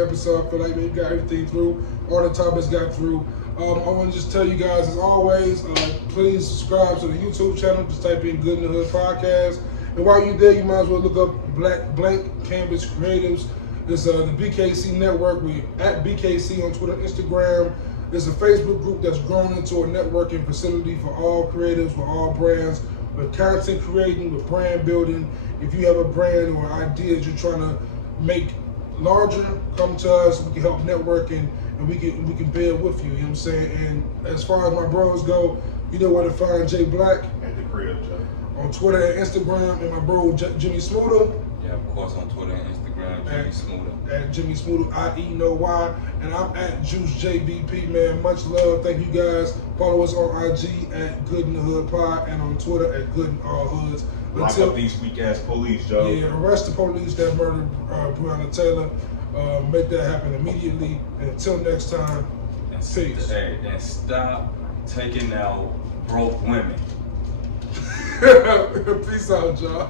episode. I feel like, man, you got everything through. All the topics got through. I want to just tell you guys, as always, please subscribe to the YouTube channel. Just type in Good in the Hood Podcast. And while you're there, you might as well look up Blank Canvas Creatives. It's the BKC Network. We're at BKC on Twitter, Instagram. There's a Facebook group that's grown into a networking facility for all creatives, for all brands, with content creating, with brand building. If you have a brand or ideas you're trying to make larger, come to us. We can help networking. And we can build with you, you know what I'm saying? And as far as my bros go, you know where to find Jay Black. At the crib, Joe. On Twitter and Instagram, and my bro Jimmie Smooda. Yeah, of course, on Twitter and Instagram, Jimmie Smooda. At Jimmie Smooda, I-E-No-Y. And I'm at Juice JVP, man. Much love. Thank you guys. Follow us on IG at Good in the Hood Pod and on Twitter at Good in All Hoods. Lock up these weak-ass police, Joe. Yeah, arrest the police that murdered Breonna Taylor. Make that happen immediately. And until next time, peace. And stop taking out broke women. Peace out, y'all.